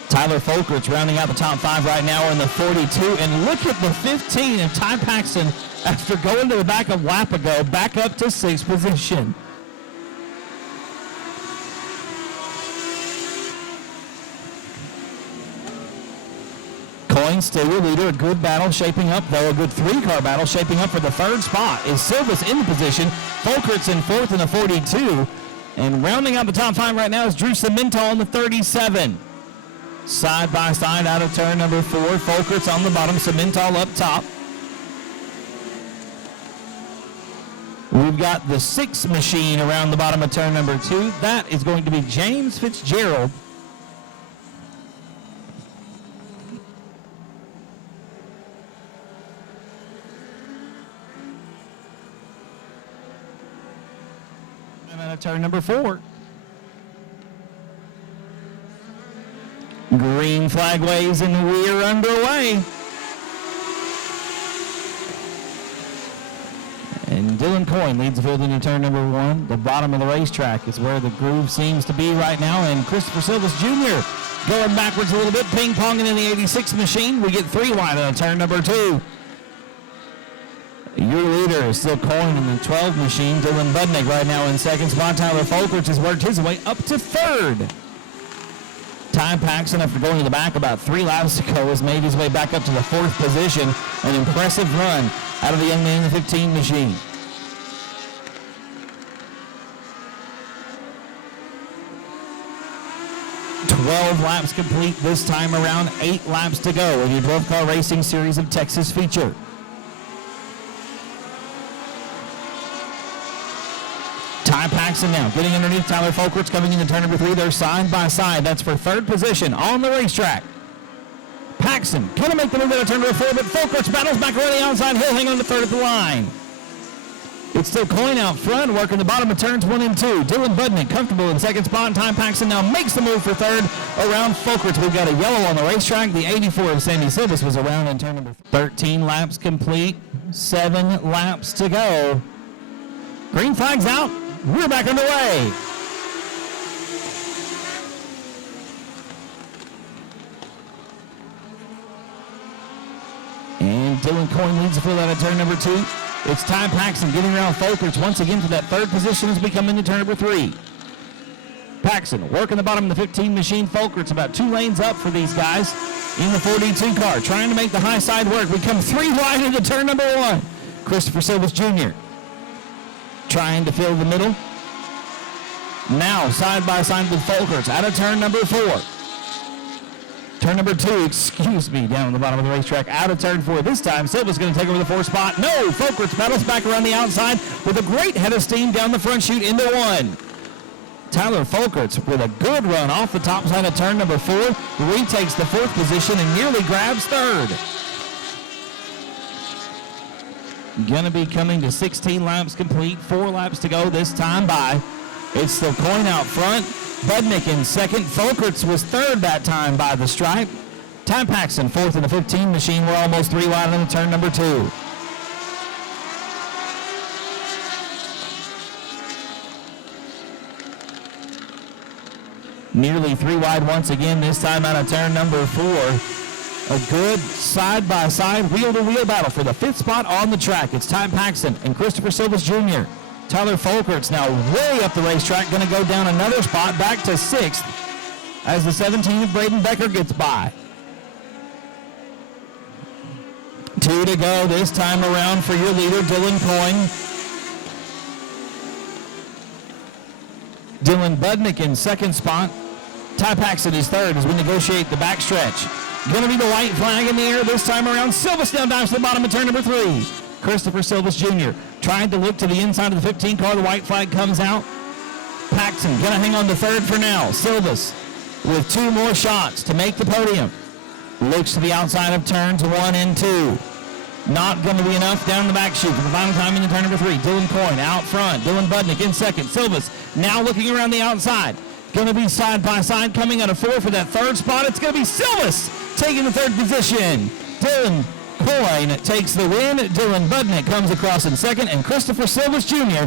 Tyler Folkerts rounding out the top 5 right now in the 42. And look at the 15 of Ty Paxson after going to the back a lap ago, back up to 6th position. Coyne still your leader. A good battle shaping up, though. A good 3-car battle shaping up for the 3rd spot. Is Silvas in the position. Folkerts in 4th in the 42. And rounding out the top 5 right now is Drew Cemental in the 37. Side by side out of turn number 4. Folkerts on the bottom, Cemental up top. We've got the 6 machine around the bottom of turn number 2. That is going to be James Fitzgerald. And out of turn number 4. Green flag waves and we're underway. And Dylan Coyne leads the field into turn number 1. The bottom of the racetrack is where the groove seems to be right now. And Christopher Silvas Jr. going backwards a little bit, ping-ponging in the 86 machine. We get 3 wide on turn number 2. Your leader is still Coyne in the 12 machine. Dylan Budnick right now in 2nd spot. Tyler Folkerts has worked his way up to 3rd. Ty Paxson, after going to the back about 3 laps ago, has made his way back up to the 4th position. An impressive run out of the young man in the 15 machine. 12 laps complete this time around, 8 laps to go in your 12-car racing series of Texas feature. Ty Paxton now getting underneath Tyler Folkerts coming into turn number 3. They're side by side. That's for third position on the racetrack. Paxton gonna make the move out of turn number 4, but Folkerts battles back around the outside. He'll hang on to third at the line. It's still Coyne out front, working the bottom of turns 1 and 2. Dylan Budnick comfortable in second spot, and Ty Paxton now makes the move for third around Folkerts. We've got a yellow on the racetrack. The 84 of Sandy Silvas was around in turn number 13 laps complete, 7 laps to go. Green flag's out. We're back underway. And Dylan Coyne leads the field out of turn number 2. It's Ty Paxton getting around Folkerts once again for that third position as we come into turn number 3. Paxton working the bottom of the 15 machine. Folkerts about 2 lanes up for these guys in the 42 car, trying to make the high side work. We come 3 wide into turn number 1. Christopher Silvas Jr. trying to fill the middle. Now side by side with Folkerts out of turn number 4. Turn number 2, down on the bottom of the racetrack, out of turn 4. This time, Silva's going to take over the 4th spot. No, Folkerts battles back around the outside with a great head of steam down the front chute into 1. Tyler Folkerts with a good run off the top side of turn number 4, retakes the 4th position and nearly grabs 3rd. Going to be coming to 16 laps complete, 4 laps to go this time by. It's still Coyne out front. Budnick in second. Folkerts was 3rd that time by the stripe. Ty Paxton 4th in the 15 machine. We're almost 3 wide into turn number 2. Nearly 3 wide once again, this time out of turn number 4. A good side-by-side, wheel-to-wheel battle for the 5th spot on the track. It's Ty Paxton and Christopher Silvas Jr. Tyler Folkerts now way up the racetrack, going to go down another spot, back to 6th as the 17 of Braden Becker gets by. 2 to go this time around for your leader, Dylan Coyne. Dylan Budnick in second spot. Ty Paxton is 3rd as we negotiate the backstretch. Going to be the white flag in the air this time around. Silvas now dives to the bottom of turn number 3. Christopher Silvas Jr. trying to look to the inside of the 15 car. The white flag comes out. Paxton going to hang on to 3rd for now. Silvas with 2 more shots to make the podium. Looks to the outside of turns 1 and 2. Not going to be enough down the back chute for the final time into turn number 3. Dylan Coyne out front. Dylan Budnick in second. Silvas now looking around the outside. Going to be side by side coming out of 4 for that 3rd spot. It's going to be Silvas taking the 3rd position. Dylan Coyne takes the win. Dylan Budnick comes across in 2nd, and Christopher Silvas Jr.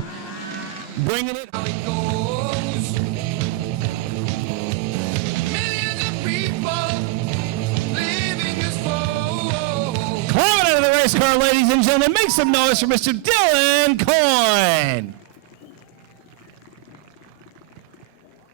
bringing it. Climbing out of the race car, ladies and gentlemen, make some noise for Mr. Dylan Coyne.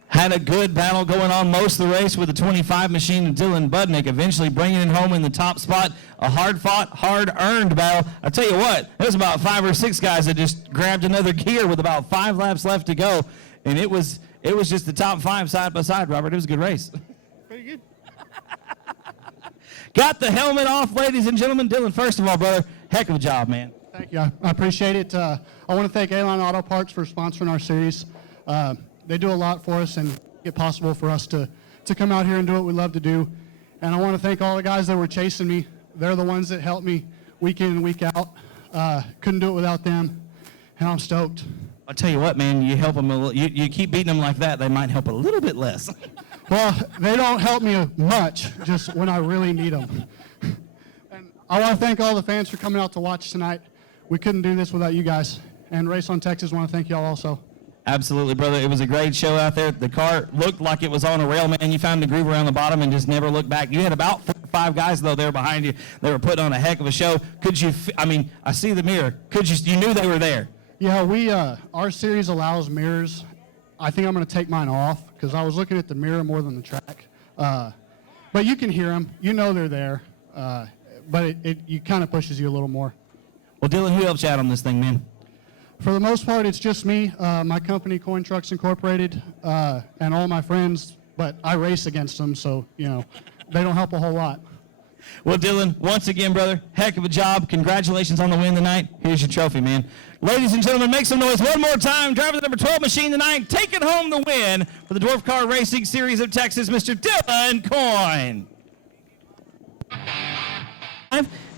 Had a good battle going on most of the race with the 25 machine and Dylan Budnick eventually bringing it home in the top spot. A hard-fought, hard-earned battle. I'll tell you what, there's about 5 or 6 guys that just grabbed another gear with about 5 laps left to go, and it was just the top 5 side by side, Robert. It was a good race. Pretty good. Got the helmet off, ladies and gentlemen. Dylan, first of all, brother, heck of a job, man. Thank you. I appreciate it. I want to thank A-Line Auto Parts for sponsoring our series. They do a lot for us and make it possible for us to come out here and do what we love to do. And I want to thank all the guys that were chasing me. They're the ones that helped me week in and week out. Couldn't do it without them, and I'm stoked. I'll tell you what, man, you help them a little. You keep beating them like that, they might help a little bit less. Well, they don't help me much, just when I really need them. And I want to thank all the fans for coming out to watch tonight. We couldn't do this without you guys. And Race on Texas, want to thank y'all also. Absolutely, brother. It was a great show out there. The car looked like it was on a rail, man. You found the groove around the bottom and just never looked back. You had about 4 or 5 guys, though, there behind you. They were putting on a heck of a show. Could you, I see the mirror. You knew they were there. Yeah, our series allows mirrors. I think I'm going to take mine off because I was looking at the mirror more than the track. But you can hear them. You know they're there. But it kind of pushes you a little more. Well, Dylan, who helped you out on this thing, man? For the most part, it's just me, my company, Coyne Trucks Incorporated, and all my friends but I race against them, so, you know, they don't help a whole lot. Well, Dylan, once again, brother, heck of a job. Congratulations on the win tonight. Here's your trophy, man. Ladies and gentlemen, make some noise one more time. Driver the number 12 machine tonight, taking home the win for the Dwarf Car Racing Series of Texas, Mr. Dylan Coyne.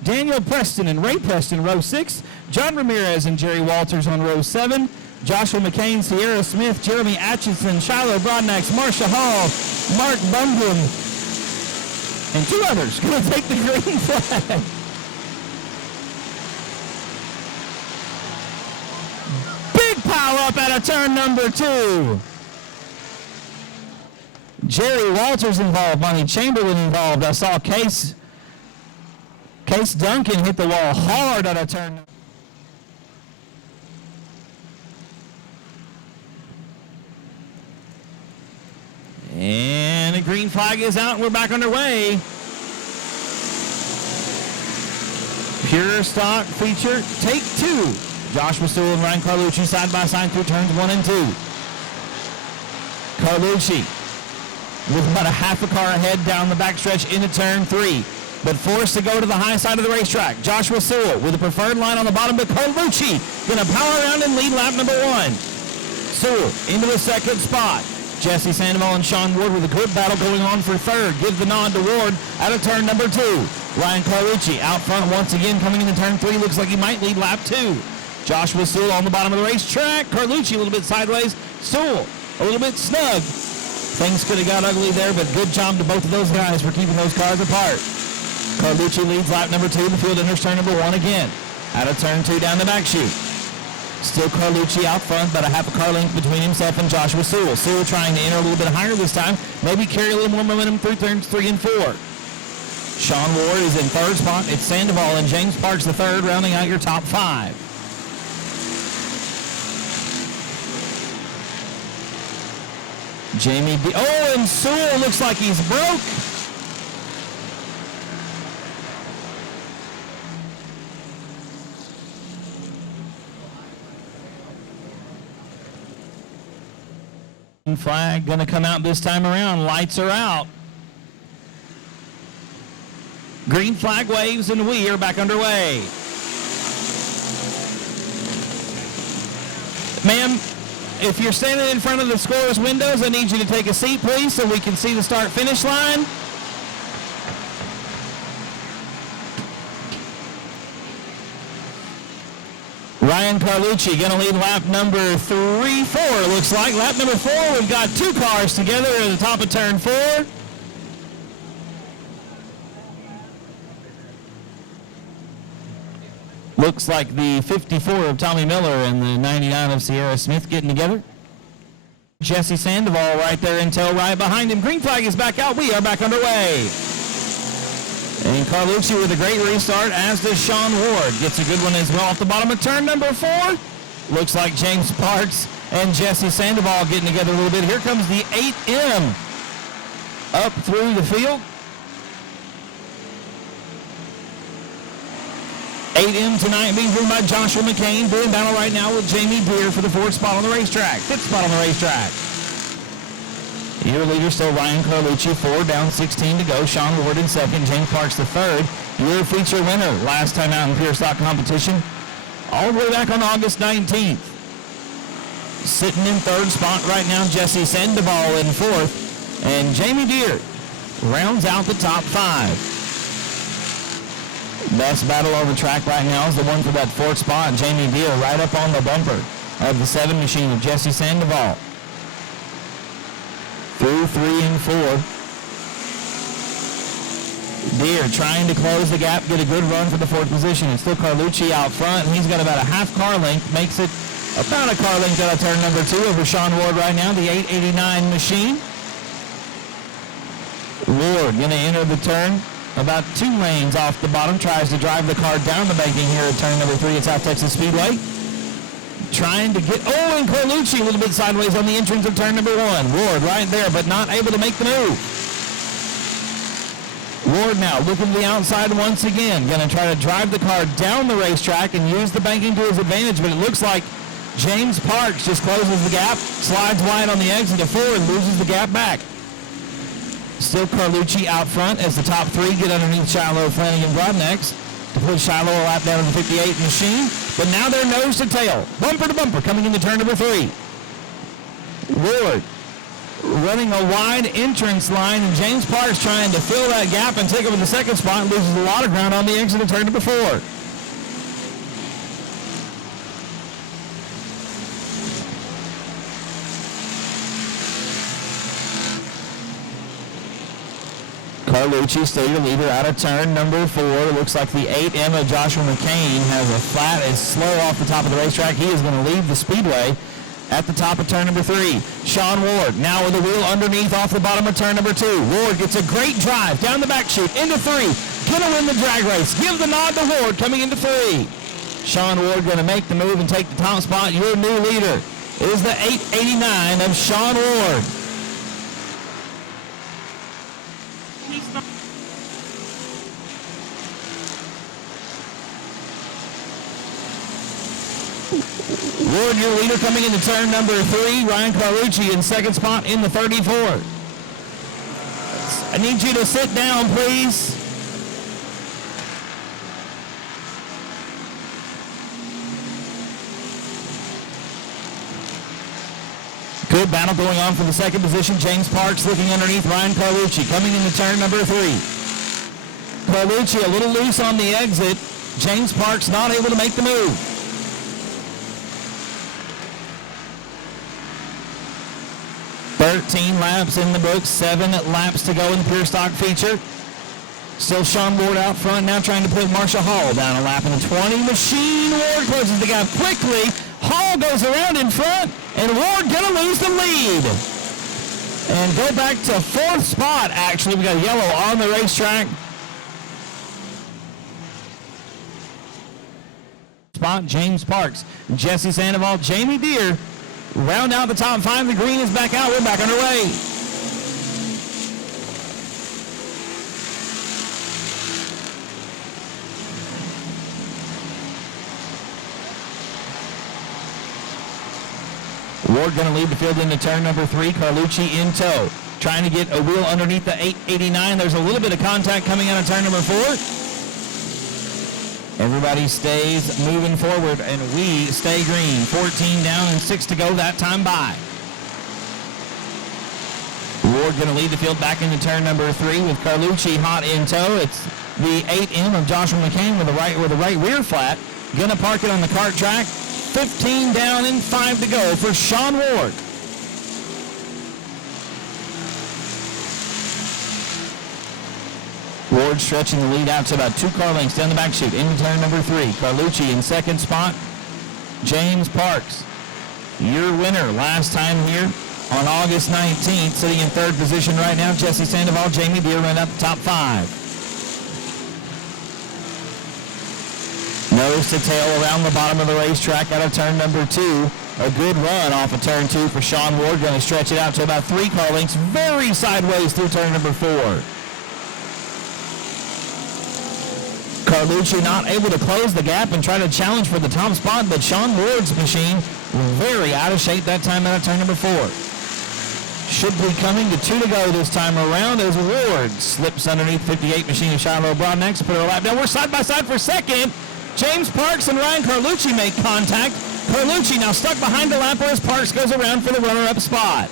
Daniel Preston and Ray Preston, row 6. John Ramirez and Jerry Walters on row 7. Joshua McCain, Sierra Smith, Jeremy Atchison, Shiloh Broadnax, Marsha Hall, Mark Bundlin, and 2 others going to take the green flag. Big pile up out of turn number 2. Jerry Walters involved, Monty Chamberlain involved. I saw Case Duncan hit the wall hard out of turn. And the green flag is out, and we're back underway. Pure stock feature, take 2. Joshua Sewell and Ryan Carlucci side by side through turns 1 and 2. Carlucci with about a half a car ahead down the backstretch into turn 3, but forced to go to the high side of the racetrack. Joshua Sewell with a preferred line on the bottom, but Carlucci going to power around and lead lap number 1. Sewell into the second spot. Jesse Sandoval and Sean Ward with a good battle going on for third. Give the nod to Ward out of turn number 2. Ryan Carlucci out front once again coming into turn 3. Looks like he might lead lap 2. Joshua Sewell on the bottom of the racetrack. Carlucci a little bit sideways. Sewell a little bit snug. Things could have got ugly there, but good job to both of those guys for keeping those cars apart. Carlucci leads lap number 2. The field enters turn number 1 again. Out of turn 2 down the back chute. Still Carlucci out front, about a half a car length between himself and Joshua Sewell. Sewell trying to enter a little bit higher this time, maybe carry a little more momentum through turns 3 and 4. Sean Ward is in third spot. It's Sandoval and James Parks the third, rounding out your top 5. Jamie B. Oh, and Sewell looks like he's broke. Flag going to come out this time around. Lights are out. Green flag waves, and we are back underway. Ma'am, if you're standing in front of the scorer's windows, I need you to take a seat, please, so we can see the start-finish line. Ryan Carlucci going to lead lap number 3-4, looks like. Lap number 4, we've got 2 cars together at the top of turn 4. Looks like the 54 of Tommy Miller and the 99 of Sierra Smith getting together. Jesse Sandoval right there in tow, right behind him. Green flag is back out. We are back underway. And Carlucci with a great restart, as does Sean Ward. Gets a good one as well off the bottom of turn number 4. Looks like James Parks and Jesse Sandoval getting together a little bit. Here comes the 8M up through the field. 8M tonight being driven by Joshua McCain. Doing battle right now with Jamie Deere for the 4th spot on the racetrack. 5th spot on the racetrack. Your leader still Ryan Carlucci, 4 down, 16 to go. Sean Ward in 2nd, James Parks the 3rd. Your feature winner last time out in pure stock competition, all the way back on August 19th. Sitting in 3rd spot right now, Jesse Sandoval in 4th, and Jamie Deere rounds out the top 5. Best battle on the track right now is the one for that 4th spot. Jamie Deere right up on the bumper of the 7 machine of Jesse Sandoval. Through 3 and 4. Deere trying to close the gap, get a good run for the 4th position. It's still Carlucci out front, and he's got about a half car length, makes it about a car length out of turn number 2 over Sean Ward right now, the 889 machine. Ward going to enter the turn about 2 lanes off the bottom, tries to drive the car down the banking here at turn number 3 at South Texas Speedway. Trying to get, and Carlucci a little bit sideways on the entrance of turn number 1. Ward right there, but not able to make the move. Ward now looking to the outside once again. Going to try to drive the car down the racetrack and use the banking to his advantage, but it looks like James Parks just closes the gap, slides wide on the exit of 4, and loses the gap back. Still Carlucci out front as the top three get underneath Shiloh, Flanagan, Broadnex to put Shiloh a lap down in the 58 machine. But now they're nose to tail, bumper to bumper, coming into turn number 3. Ward running a wide entrance line, and James Parks trying to fill that gap and take over the second spot and loses a lot of ground on the exit of turn number 4. Carlucci, still your leader, out of turn number 4. Looks like the 8M of Joshua McCain has a flat and slow off the top of the racetrack. He is going to leave the speedway at the top of turn number 3. Sean Ward now with the wheel underneath off the bottom of turn number 2. Ward gets a great drive down the back chute into 3. Going to win the drag race. Give the nod to Ward coming into 3. Sean Ward going to make the move and take the top spot. Your new leader is the 889 of Sean Ward. Ward, your leader, coming into turn number 3. Ryan Carlucci in second spot in the 34. I need you to sit down, please. Good battle going on for the second position. James Parks looking underneath Ryan Carlucci, coming into turn number 3. Carlucci a little loose on the exit. James Parks not able to make the move. 13 laps in the books, 7 laps to go in the pure stock feature. Still Sean Ward out front, now trying to put Marshall Hall down a lap in the 20. Machine Ward closes the gap quickly. Hall goes around in front, and Ward gonna lose the lead. And go back to 4th spot, actually. We got yellow on the racetrack. Spot, James Parks, Jesse Sandoval, Jamie Deere. Round out the top 5. The green is back out. We're back underway. Ward going to lead the field into turn number 3. Carlucci in tow. Trying to get a wheel underneath the 889. There's a little bit of contact coming out of turn number 4. Everybody stays moving forward, and we stay green. 14 down and 6 to go that time by. Ward going to lead the field back into turn number 3 with Carlucci hot in tow. It's the 8M of Joshua McCain with the right rear flat. Going to park it on the kart track. 15 down and 5 to go for Sean Ward. Ward stretching the lead out to about 2 car lengths down the back chute into turn number 3. Carlucci in second spot. James Parks, your winner last time here on August 19th, sitting in 3rd position right now. Jesse Sandoval, Jamie Deere run out the top 5. Nose to tail around the bottom of the racetrack out of turn number 2. A good run off of turn 2 for Sean Ward. Going to stretch it out to about 3 car lengths, very sideways through turn number 4. Carlucci not able to close the gap and try to challenge for the top spot, but Sean Ward's machine very out of shape that time out of turn number 4. Should be coming to 2 to go this time around as Ward slips underneath 58 machine of Shiloh Broadnex. Put her lap down. We're side by side for second. James Parks and Ryan Carlucci make contact. Carlucci now stuck behind the lap as Parks goes around for the runner-up spot.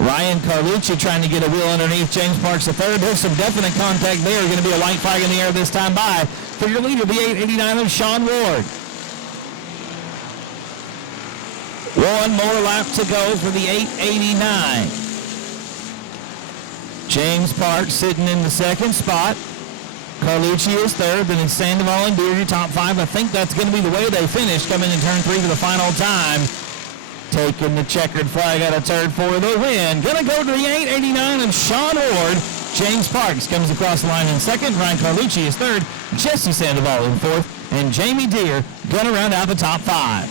Ryan Carlucci trying to get a wheel underneath James Parks III. There's some definite contact there. Going to be a white flag in the air this time by for your leader, the 889 of Sean Ward. 1 more lap to go for the 889. James Parks sitting in the 2nd spot. Carlucci is 3rd, then it's Sandoval and Deere, top 5. I think that's going to be the way they finish, coming in turn 3 for the final time. Taking the checkered flag out of turn 4, the win. Going to go to the 889 of Sean Ward. James Parks comes across the line in 2nd. Ryan Carlucci is 3rd. Jesse Sandoval in 4th. And Jamie Deere going to round out the top 5.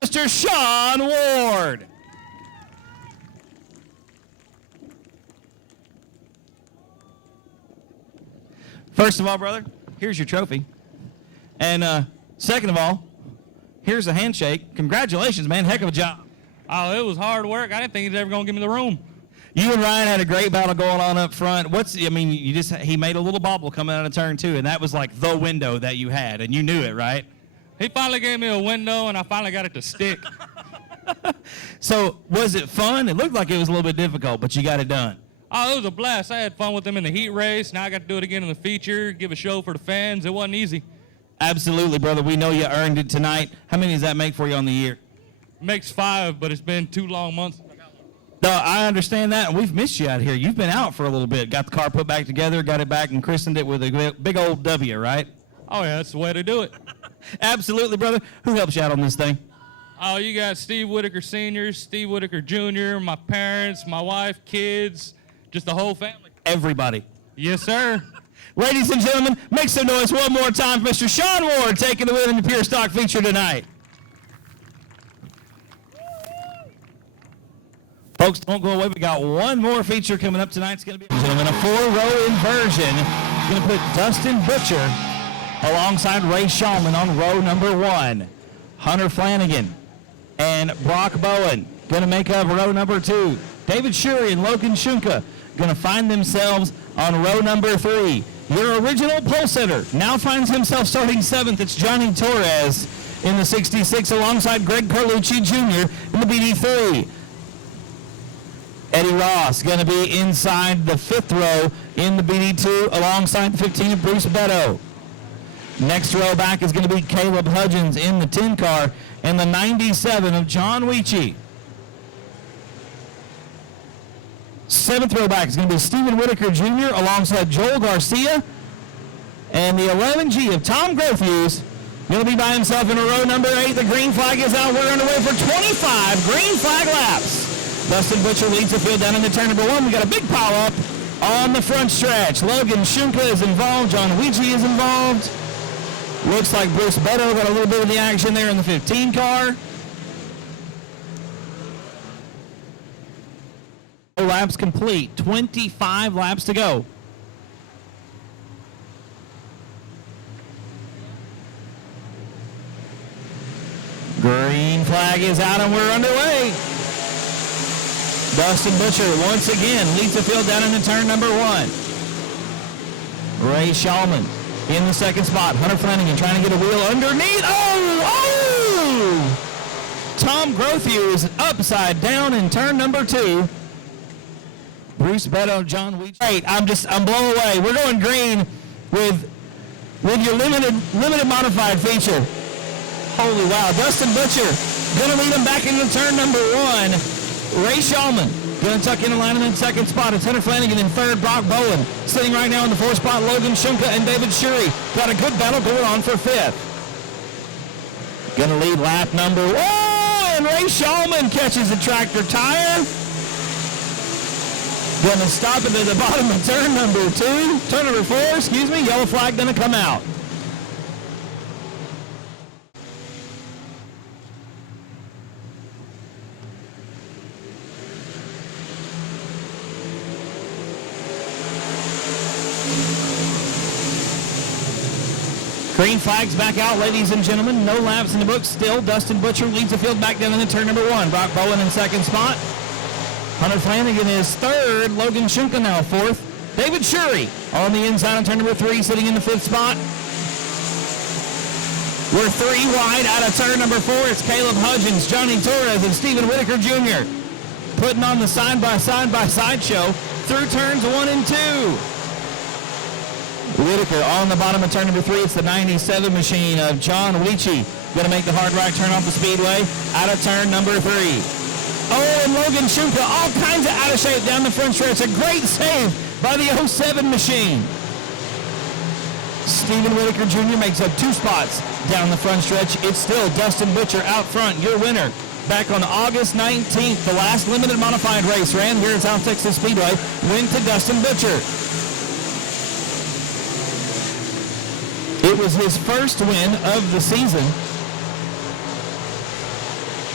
Mr. Sean Ward. First of all, brother, here's your trophy. And second of all, Here's a handshake. Congratulations, man. Heck of a job. Oh, it was hard work. I didn't think he was ever going to give me the room. You and Ryan had a great battle going on up front. He made a little bobble coming out of turn 2, and that was like the window that you had, and you knew it, right? He finally gave me a window, and I finally got it to stick. So was it fun? It looked like it was a little bit difficult, but you got it done. Oh, it was a blast. I had fun with him in the heat race. Now I got to do it again in the feature, give a show for the fans. It wasn't easy. Absolutely, brother. We know you earned it tonight. How many does that make for you on the year? Makes 5, but it's been 2 long months. No, I understand that, and we've missed you out here. You've been out for a little bit. Got the car put back together, got it back, and christened it with a big old W, right? Oh, yeah, that's the way to do it. Absolutely, brother. Who helps you out on this thing? Oh, you got Steve Whitaker Sr., Steve Whitaker Jr., my parents, my wife, kids, just the whole family. Everybody. Yes, sir. Ladies and gentlemen, make some noise one more time for Mr. Sean Ward taking the win in the Pure Stock feature tonight. Folks, don't go away. We got one more feature coming up tonight. It's going to be a 4-row inversion. Going to put Dustin Butcher alongside Ray Shulman on row number 1. Hunter Flanagan and Brock Bowen going to make up row number 2. David Shuri and Logan Shunka going to find themselves on row number 3. Your original pole sitter now finds himself starting 7th. It's Johnny Torres in the 66 alongside Greg Carlucci Jr. in the BD3. Eddie Ross going to be inside the 5th row in the BD2 alongside the 15 of Bruce Beto. Next row back is going to be Caleb Hudgens in the 10 car and the 97 of John Weechie. 7th row back is going to be Stephen Whitaker Jr. alongside Joel Garcia. And the 11G of Tom Grothuse going to be by himself in row number 8. The green flag is out. We're underway for 25 green flag laps. Dustin Butcher leads the field down into turn number 1. We got a big pile up on the front stretch. Logan Shunka is involved. John Weechie is involved. Looks like Bruce Beto got a little bit of the action there in the 15 car. Laps complete. 25 laps to go. Green flag is out and we're underway. Dustin Butcher once again leads the field down into turn number 1. Ray Shulman in the 2nd spot. Hunter Flanagan trying to get a wheel underneath. Oh! Tom Grothue is upside down in turn number 2. Bruce Beto, John Weech. Great, I'm blown away. We're going green with your limited modified feature. Holy wow. Dustin Butcher going to lead him back into turn number 1. Ray Shulman going to tuck in a line in the 2nd spot. It's Hunter Flanagan in 3rd. Brock Bowen sitting right now in the 4th spot. Logan Shunka and David Shuri got a good battle going on for 5th. Going to lead lap number 1. And Ray Shulman catches a tractor tire. Going to stop it at the bottom of turn number 2. Turn number 4, Yellow flag going to come out. Green flag's back out, ladies and gentlemen. No laps in the books still. Dustin Butcher leads the field back down into turn number 1. Brock Bowen in 2nd spot. Hunter Flanagan is 3rd. Logan Shunka now 4th. David Shuri on the inside on turn number 3, sitting in the 5th spot. We're 3 wide out of turn number 4. It's Caleb Hudgens, Johnny Torres, and Stephen Whitaker Jr. putting on the side-by-side show through turns 1 and 2. Whitaker on the bottom of turn number 3. It's the 97 machine of John Weechie. Going to make the hard right turn off the speedway out of turn number 3. Oh, and Logan Shunka all kinds of out of shape down the front stretch. A great save by the 07 machine. Stephen Whitaker Jr. makes up 2 spots down the front stretch. It's still Dustin Butcher out front, your winner. Back on August 19th, the last limited modified race ran here at South Texas Speedway went to Dustin Butcher. It was his first win of the season.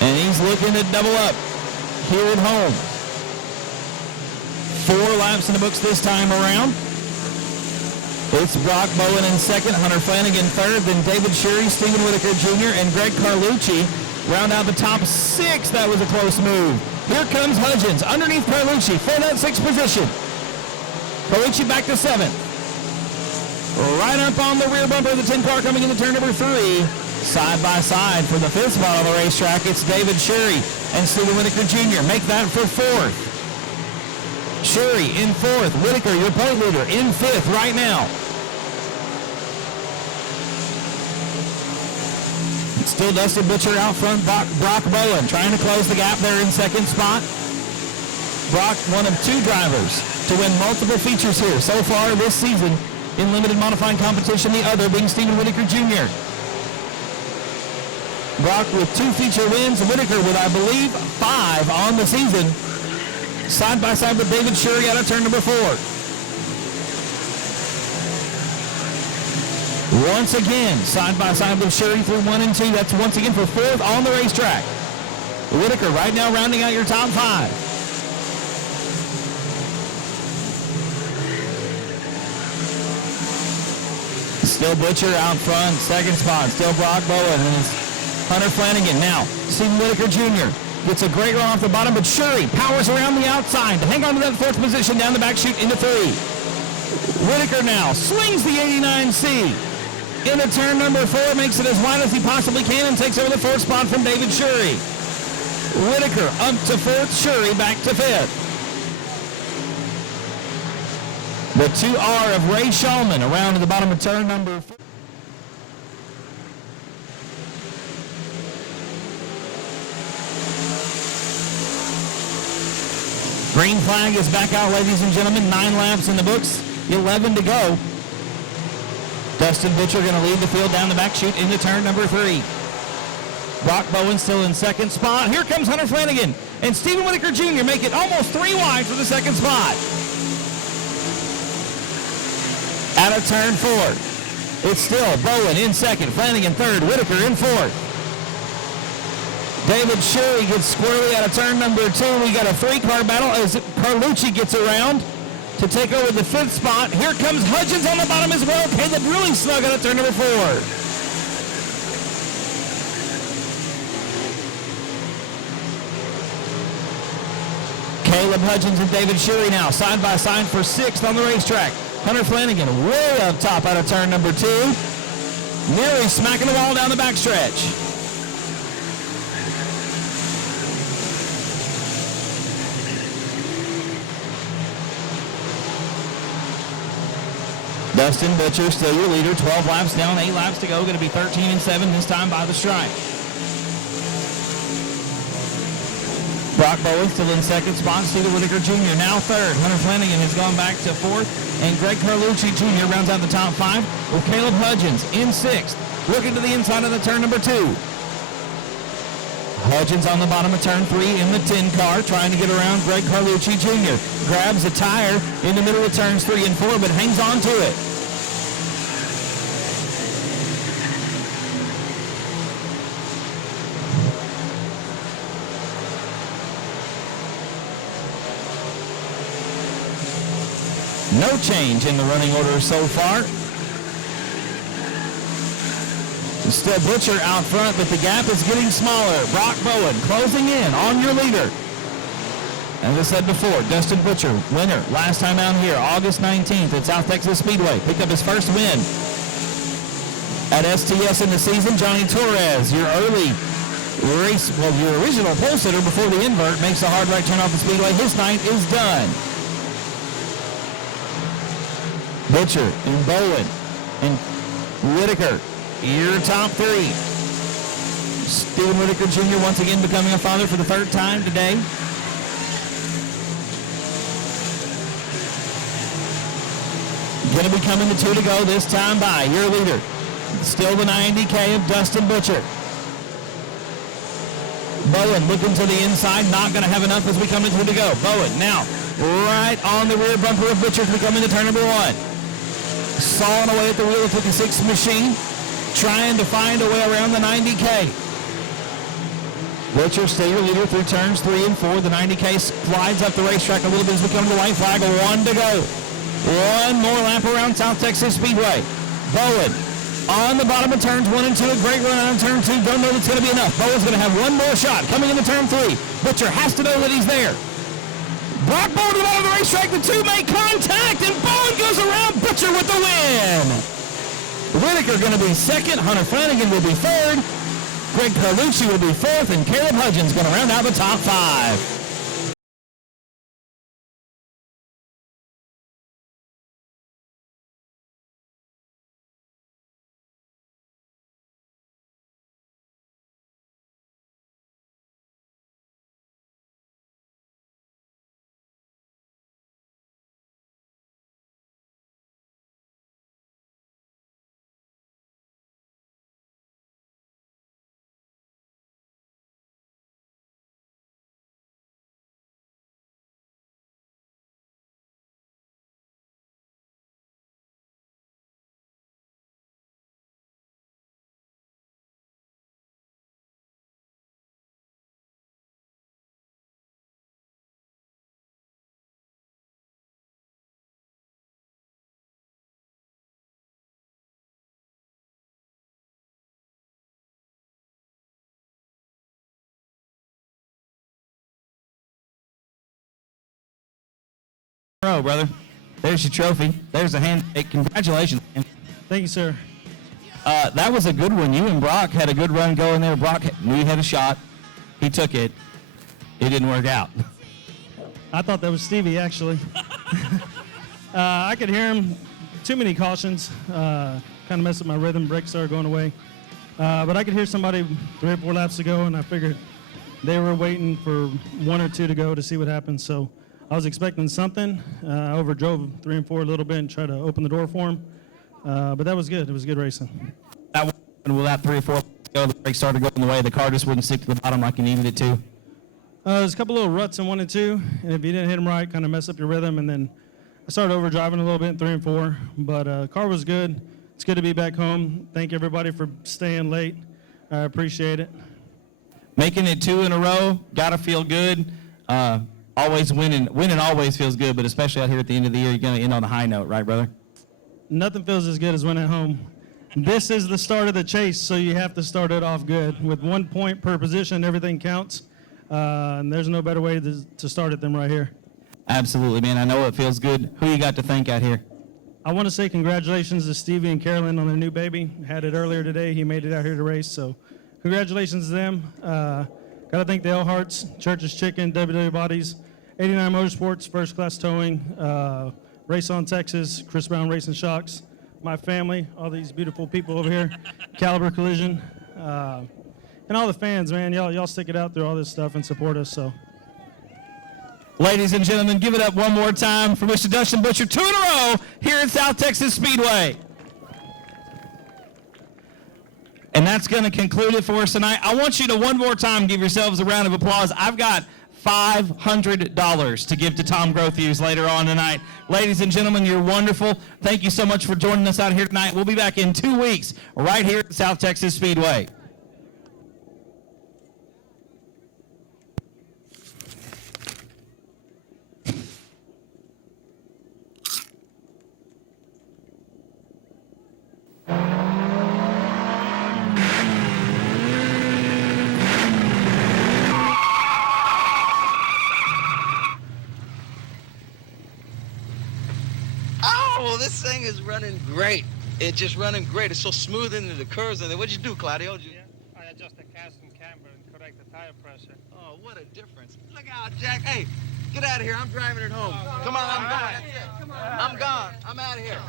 And he's looking to double up here at home. 4 laps in the books this time around. It's Brock Bowen in second, Hunter Flanagan third, then David Shuri, Stephen Whitaker Jr., and Greg Carlucci round out the top 6. That was a close move. Here comes Hudgens underneath Carlucci for that 6th position. Carlucci back to 7th. Right up on the rear bumper of the 10 car coming into turn number 3. Side by side for the 5th spot on the racetrack, it's David Shuri and Stephen Whitaker Jr. Make that for 4th. Shuri in 4th. Whitaker, your point leader, in 5th right now. Still Dustin Butcher out front. Brock Bowen trying to close the gap there in 2nd spot. Brock, one of 2 drivers to win multiple features here so far this season in limited modifying competition, the other being Stephen Whitaker Jr. Brock with 2 feature wins, Whitaker with, I believe, 5 on the season. Side by side with David Shuri out of turn number 4. Once again, side by side with Shuri through 1 and 2. That's once again for 4th on the racetrack. Whitaker right now rounding out your top 5. Still Butcher out front, 2nd spot. Still Brock Bowen and it's Hunter Flanagan. Now, Stephen Whitaker Jr. gets a great run off the bottom, but Shuri powers around the outside to hang on to that 4th position down the back chute into 3. Whitaker now swings the 89C. Into turn number 4, makes it as wide as he possibly can and takes over the 4th spot from David Shuri. Whitaker up to 4th, Shuri back to 5th. The 2R of Ray Shulman around to the bottom of turn number 4. Green flag is back out, ladies and gentlemen. 9 laps in the books, 11 to go. Dustin Butcher going to lead the field down the back chute into turn number 3. Brock Bowen still in 2nd spot. Here comes Hunter Flanagan and Stephen Whitaker Jr. make it almost 3 wide for the 2nd spot. Out of turn 4. It's still Bowen in 2nd, Flanagan 3rd, Whitaker in 4th. David Shuri gets squarely out of turn number 2. We got a 3-car battle as Carlucci gets around to take over the 5th spot. Here comes Hudgens on the bottom as well. Caleb really snug out of turn number 4. Caleb Hudgens and David Shuri now side by side for 6th on the racetrack. Hunter Flanagan way up top out of turn number 2. Nearly smacking the wall down the backstretch. Dustin Butcher still your leader, 12 laps down, 8 laps to go, going to be 13 and 7 this time by the stripe. Brock Bowen still in 2nd spot, Stephen Whitaker Jr. now 3rd. Hunter Flanagan has gone back to 4th, and Greg Carlucci Jr. rounds out the top 5 with Caleb Hudgens in 6th, looking to the inside of the turn number 2. Hudgens on the bottom of turn 3 in the 10 car, trying to get around Greg Carlucci Jr. Grabs a tire in the middle of turns 3 and 4, but hangs on to it. No change in the running order so far. Still Butcher out front, but the gap is getting smaller. Brock Bowen closing in on your leader. As I said before, Dustin Butcher, winner last time out here, August 19th at South Texas Speedway. Picked up his first win at STS in the season. Johnny Torres, your early race, well, your original pole sitter before the invert, makes a hard right turn off the speedway. His night is done. Butcher and Bowen and Whitaker, your top 3. Stephen Whitaker Jr. once again becoming a father for the 3rd time today. Going to be coming to 2 to go this time by your leader. Still the 90K of Dustin Butcher. Bowen looking to the inside, not going to have enough as we come to 2 to go. Bowen now right on the rear bumper of Butcher as we come into turn number 1. Sawing away at the wheel of 56 machine, trying to find a way around the 90K. Butcher still your leader through turns 3 and 4. The 90K slides up the racetrack a little bit as we come to the white flag. 1 to go. One more lap around South Texas Speedway. Bowen on the bottom of turns 1 and 2. A great run on turn 2. Don't know if it's going to be enough. Bowen's going to have one more shot coming into turn 3. Butcher has to know that he's there. Brock Bowen to the bottom of the racetrack. The two make contact, and Bowen goes around Butcher with the win. Whitaker going to be second. Hunter Flanagan will be third. Greg Carlucci will be fourth, and Caleb Hudgens going to round out the top 5. Brother. There's your trophy. There's a handshake. Congratulations. Thank you, sir. That was a good one. You and Brock had a good run going there. Brock knew he had a shot. He took it. It didn't work out. I thought that was Stevie, actually. I could hear him. Too many cautions. Kind of messed up my rhythm. Brakes started going away. But I could hear somebody 3 or 4 laps ago, and I figured they were waiting for 1 or 2 to go to see what happened. So I was expecting something. I overdrove 3 and 4 a little bit and tried to open the door for him. But that was good. It was good racing. That was with that 3 or 4 go, the brakes started going the way. The car just wouldn't stick to the bottom like you needed it to. There's a couple little ruts in 1 and 2, and if you didn't hit them right, kind of mess up your rhythm. And then I started overdriving a little bit in 3 and 4, but car was good. It's good to be back home. Thank everybody for staying late. I appreciate it. Making it 2 in a row, gotta feel good. Always winning always feels good, but especially out here at the end of the year, you're gonna end on a high note, right, brother? Nothing feels as good as winning at home. This is the start of the chase, so you have to start it off good. With 1 point per position, everything counts. And there's no better way to start it than right here. Absolutely, man. I know it feels good. Who you got to thank out here? I want to say congratulations to Stevie and Carolyn on their new baby. Had it earlier today. He made it out here to race, so congratulations to them. Got to thank the Elharts, Church's Chicken, WW Bodies, 89 Motorsports, First Class Towing, Race on Texas, Chris Brown Racing Shocks, my family, all these beautiful people over here, Caliber Collision, and all the fans, man. Y'all stick it out through all this stuff and support us. So, ladies and gentlemen, give it up one more time for Mr. Dustin Butcher, 2 in a row here at South Texas Speedway. And that's going to conclude it for us tonight. I want you to one more time give yourselves a round of applause. I've got $500 to give to Tom Grothuse later on tonight. Ladies and gentlemen, you're wonderful. Thank you so much for joining us out here tonight. We'll be back in 2 weeks right here at South Texas Speedway. Oh, this thing is running great. It's just running great. It's so smooth into the curves. And what'd you do, Claudio? I adjust the cast and camber and correct the tire pressure. Oh, what a difference. Look out, Jack. Hey, get out of here. I'm driving it home. Come on, I'm gone. I'm gone. I'm out of here.